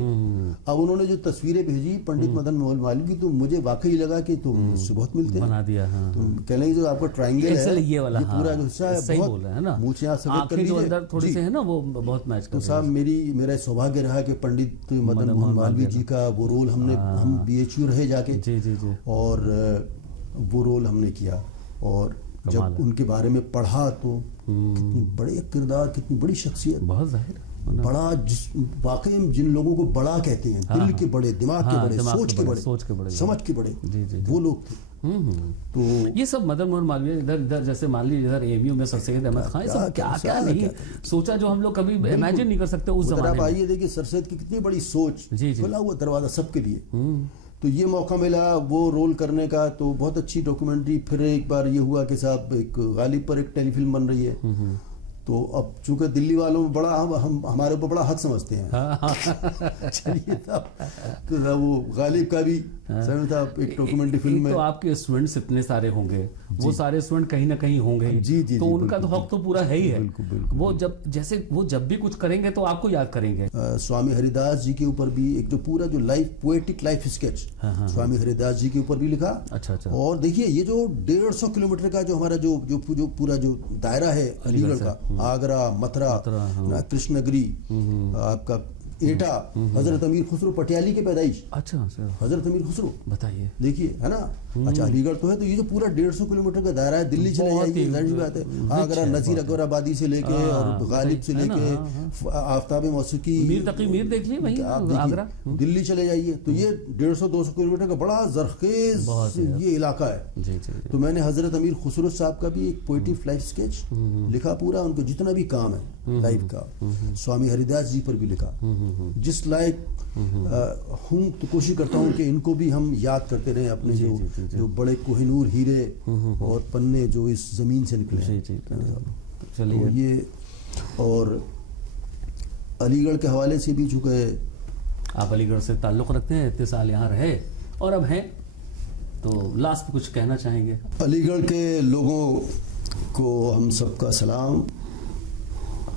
اب انہوں نے جو تصویریں بھیجی پنڈت مدن موہن مالویہ کی تو مجھے واقعی لگا کہ تم اس سے بہت ملتے ہیں. تو کہہ لیں جو آپ کا ٹرائنگل ہے یہ پورا جو حصہ ہے بہت مونچھیں آپ سفید کر لیجیے وہ بہت میچ. تو صاحب میرا سوبھاگیہ رہا کہ پنڈت مدن موہن مالویہ جی کا وہ رول ہم بی ایچ یو رہے جا کے، اور وہ رول ہم نے کیا. اور جب ان کے بارے میں پڑھا تو کتنی بڑے کردار، کتنی بڑی شخصیت، بہت ظاہر بڑا، واقعی جن لوگوں کو بڑا کہتے ہیں، دل کے بڑے، دماغ کے بڑے، سوچ کے بڑے، سمجھ کے بڑے، وہ لوگ تھے. تو یہ سب مدن موہن مالویہ ادھر جیسے مان لیجیے ادھر اے ایم یو میں سر سید احمد خان، سب کیا نہیں سوچا جو ہم لوگ کبھی امیجن نہیں کر سکتے اس زمانے میں. آپ آئیے دیکھیے سر سید کی کتنی بڑی سوچ، کھلا ہوا دروازہ سب کے لیے. تو یہ موقع ملا وہ رول کرنے کا، تو بہت اچھی ڈاکومنٹری. پھر ایک بار یہ ہوا کہ صاحب ایک غالب پر ایک ٹیلی فلم بن رہی ہے. تو اب چونکہ دلی والوں میں بڑا ہمارے اوپر بڑا حق سمجھتے ہیں. چلیے تو وہ غالب کا بھی تھا ایک ڈاکومنٹری فلم میں. تو آپ کے اسٹوڈنٹس اتنے سارے ہوں گے، وہ سارے اسٹوڈنٹ کہیں نہ کہیں ہوں گے، تو ان کا تو حق تو پورا ہے ہی ہے. وہ جب بھی کچھ کریں گے تو آپ کو یاد کریں گے. سوامی ہری داس جی کے اوپر بھی ایک جو پورا جو پوئٹک لائف اسکیچ سوامی ہری داس جی کے اوپر بھی لکھا. اور دیکھیے یہ جو 150 کلومیٹر کا جو ہمارا جو پورا جو دائرہ ہے علی گڑھ کا، آگرہ، متھرا، کرشن نگری، آپ کا ایٹا، حضرت امیر خسرو پٹیالی کی پیدائش. اچھا حضرت امیر خسرو بتائیے، دیکھیے ہے نا. اچھا علی گڑھ تو ہے، تو یہ جو پورا 150 کلومیٹر کا دائرہ ہے، دلی چلے جائیے ظاہر سی بات ہے، آگرہ نذیر اکبر آبادی سے لے کے اور غالب سے لے کے آفتاب موسیقی، میر تقی میر دیکھ لیے وہیں آگرہ، دلی چلے جائیے. تو یہ 150-200 کلومیٹر کا بڑا زرخیز یہ علاقہ ہے. تو میں نے حضرت امیر خسرو صاحب کا بھی ایک پوئٹک لائف اسکیچ لکھا پورا، ان کا جتنا بھی کام ہے لائف کا. سوامی ہری داس جی پر بھی لکھا. جس لائق ہوں تو کوشش کرتا ہوں کہ ان کو بھی ہم یاد کرتے رہیں، اپنے جو بڑے کوہ نور ہیرے اور پنے جو اس زمین سے نکلے. چلیے یہ، اور علی گڑھ کے حوالے سے بھی چونکہ آپ علی گڑھ سے تعلق رکھتے ہیں، اتنے سال یہاں رہے اور اب ہیں، تو لاسٹ کچھ کہنا چاہیں گے؟ علی گڑھ کے لوگوں کو ہم سب کا سلام.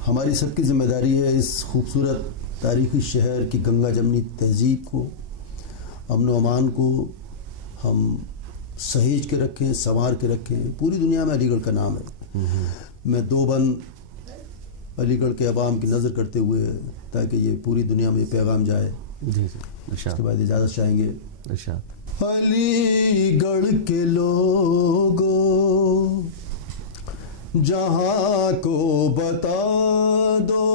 ہماری سب کی ذمہ داری ہے اس خوبصورت تاریخی شہر کی گنگا جمنی تہذیب کو، امن و امان کو ہم سہیج کے رکھیں، سنوار کے رکھیں. پوری دنیا میں علی گڑھ کا نام ہے. میں دو بند علی گڑھ کے عوام کی نظر کرتے ہوئے، تاکہ یہ پوری دنیا میں یہ پیغام جائے، اس کے بعد اجازت چاہیں گے. علی گڑھ کے لوگوں جہاں کو بتا دو،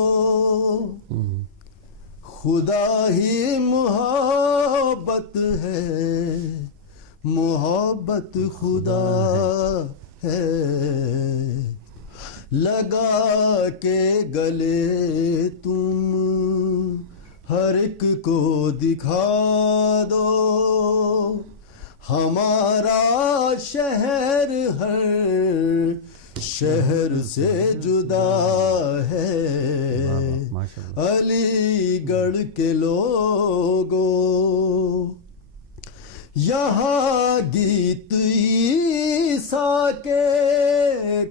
خدا ہی محبت ہے، محبت خدا ہے. لگا کے گلے تم ہر ایک کو دکھا دو، ہمارا شہر ہر شہر سے جدا ہے. علی گڑھ کے لوگوں یہاں گیت عیسیٰ کے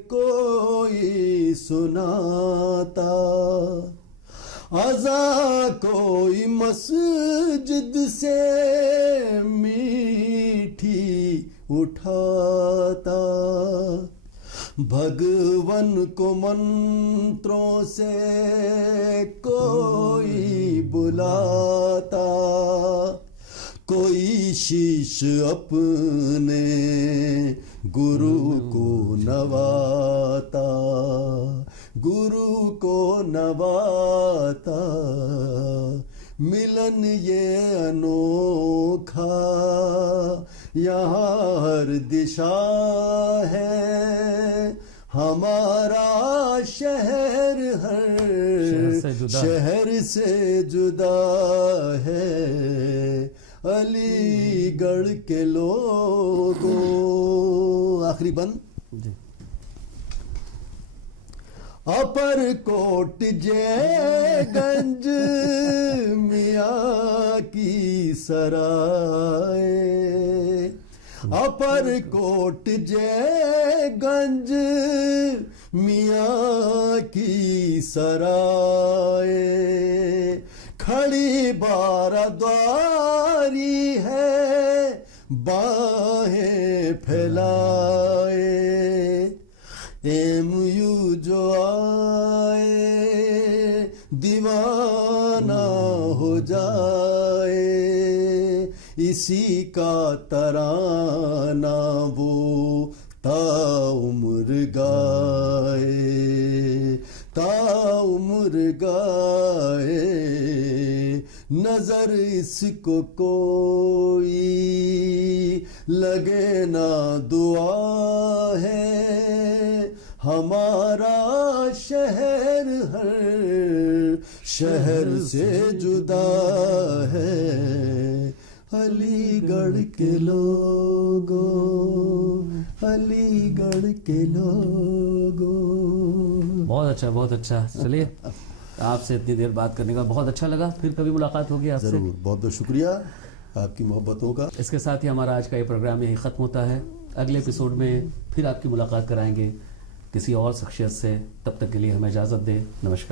کوئی سناتا، اذان کوئی مسجد سے میٹھی اٹھاتا، بھگون کو منتروں سے کوئی بلاتا، کوئی شیش اپنے گرو کو نواتا، گرو کو نواتا. ملن یہ انوکھا یہاں ہر دشا ہے، ہمارا شہر ہر شہر سے جدا ہے. علی گڑھ کے لوگوں. آخری بند. جی. اپر کوٹ جے گنج میاں کی سرائے. اپر کوٹ جے گنج میاں کی سرائے. کھڑی باردواری ہے باہیں پھیلائے. ایم یو جو آئے دیوانہ ہو جائے. اسی کا ترانہ وہ تا عمر گائے. تا عمر گائے. نظر اس کو کوئی لگے نہ دعا ہے. ہمارا شہر ہر شہر سے جدا ہے. علی گڑھ کے لوگوں. علی گڑھ کے لوگوں. بہت اچھا بہت اچھا. چلیے آپ سے اتنی دیر بات کرنے کا بہت اچھا لگا. پھر کبھی ملاقات ہوگی آپ سے. ضرور. بہت بہت شکریہ آپ کی محبتوں کا. اس کے ساتھ ہی ہمارا آج کا یہ پروگرام یہی ختم ہوتا ہے. اگلے ایپیسوڈ میں پھر آپ کی ملاقات کرائیں گے کسی اور شخصیت سے. تب تک کے لیے ہمیں اجازت دیں. نمسکار.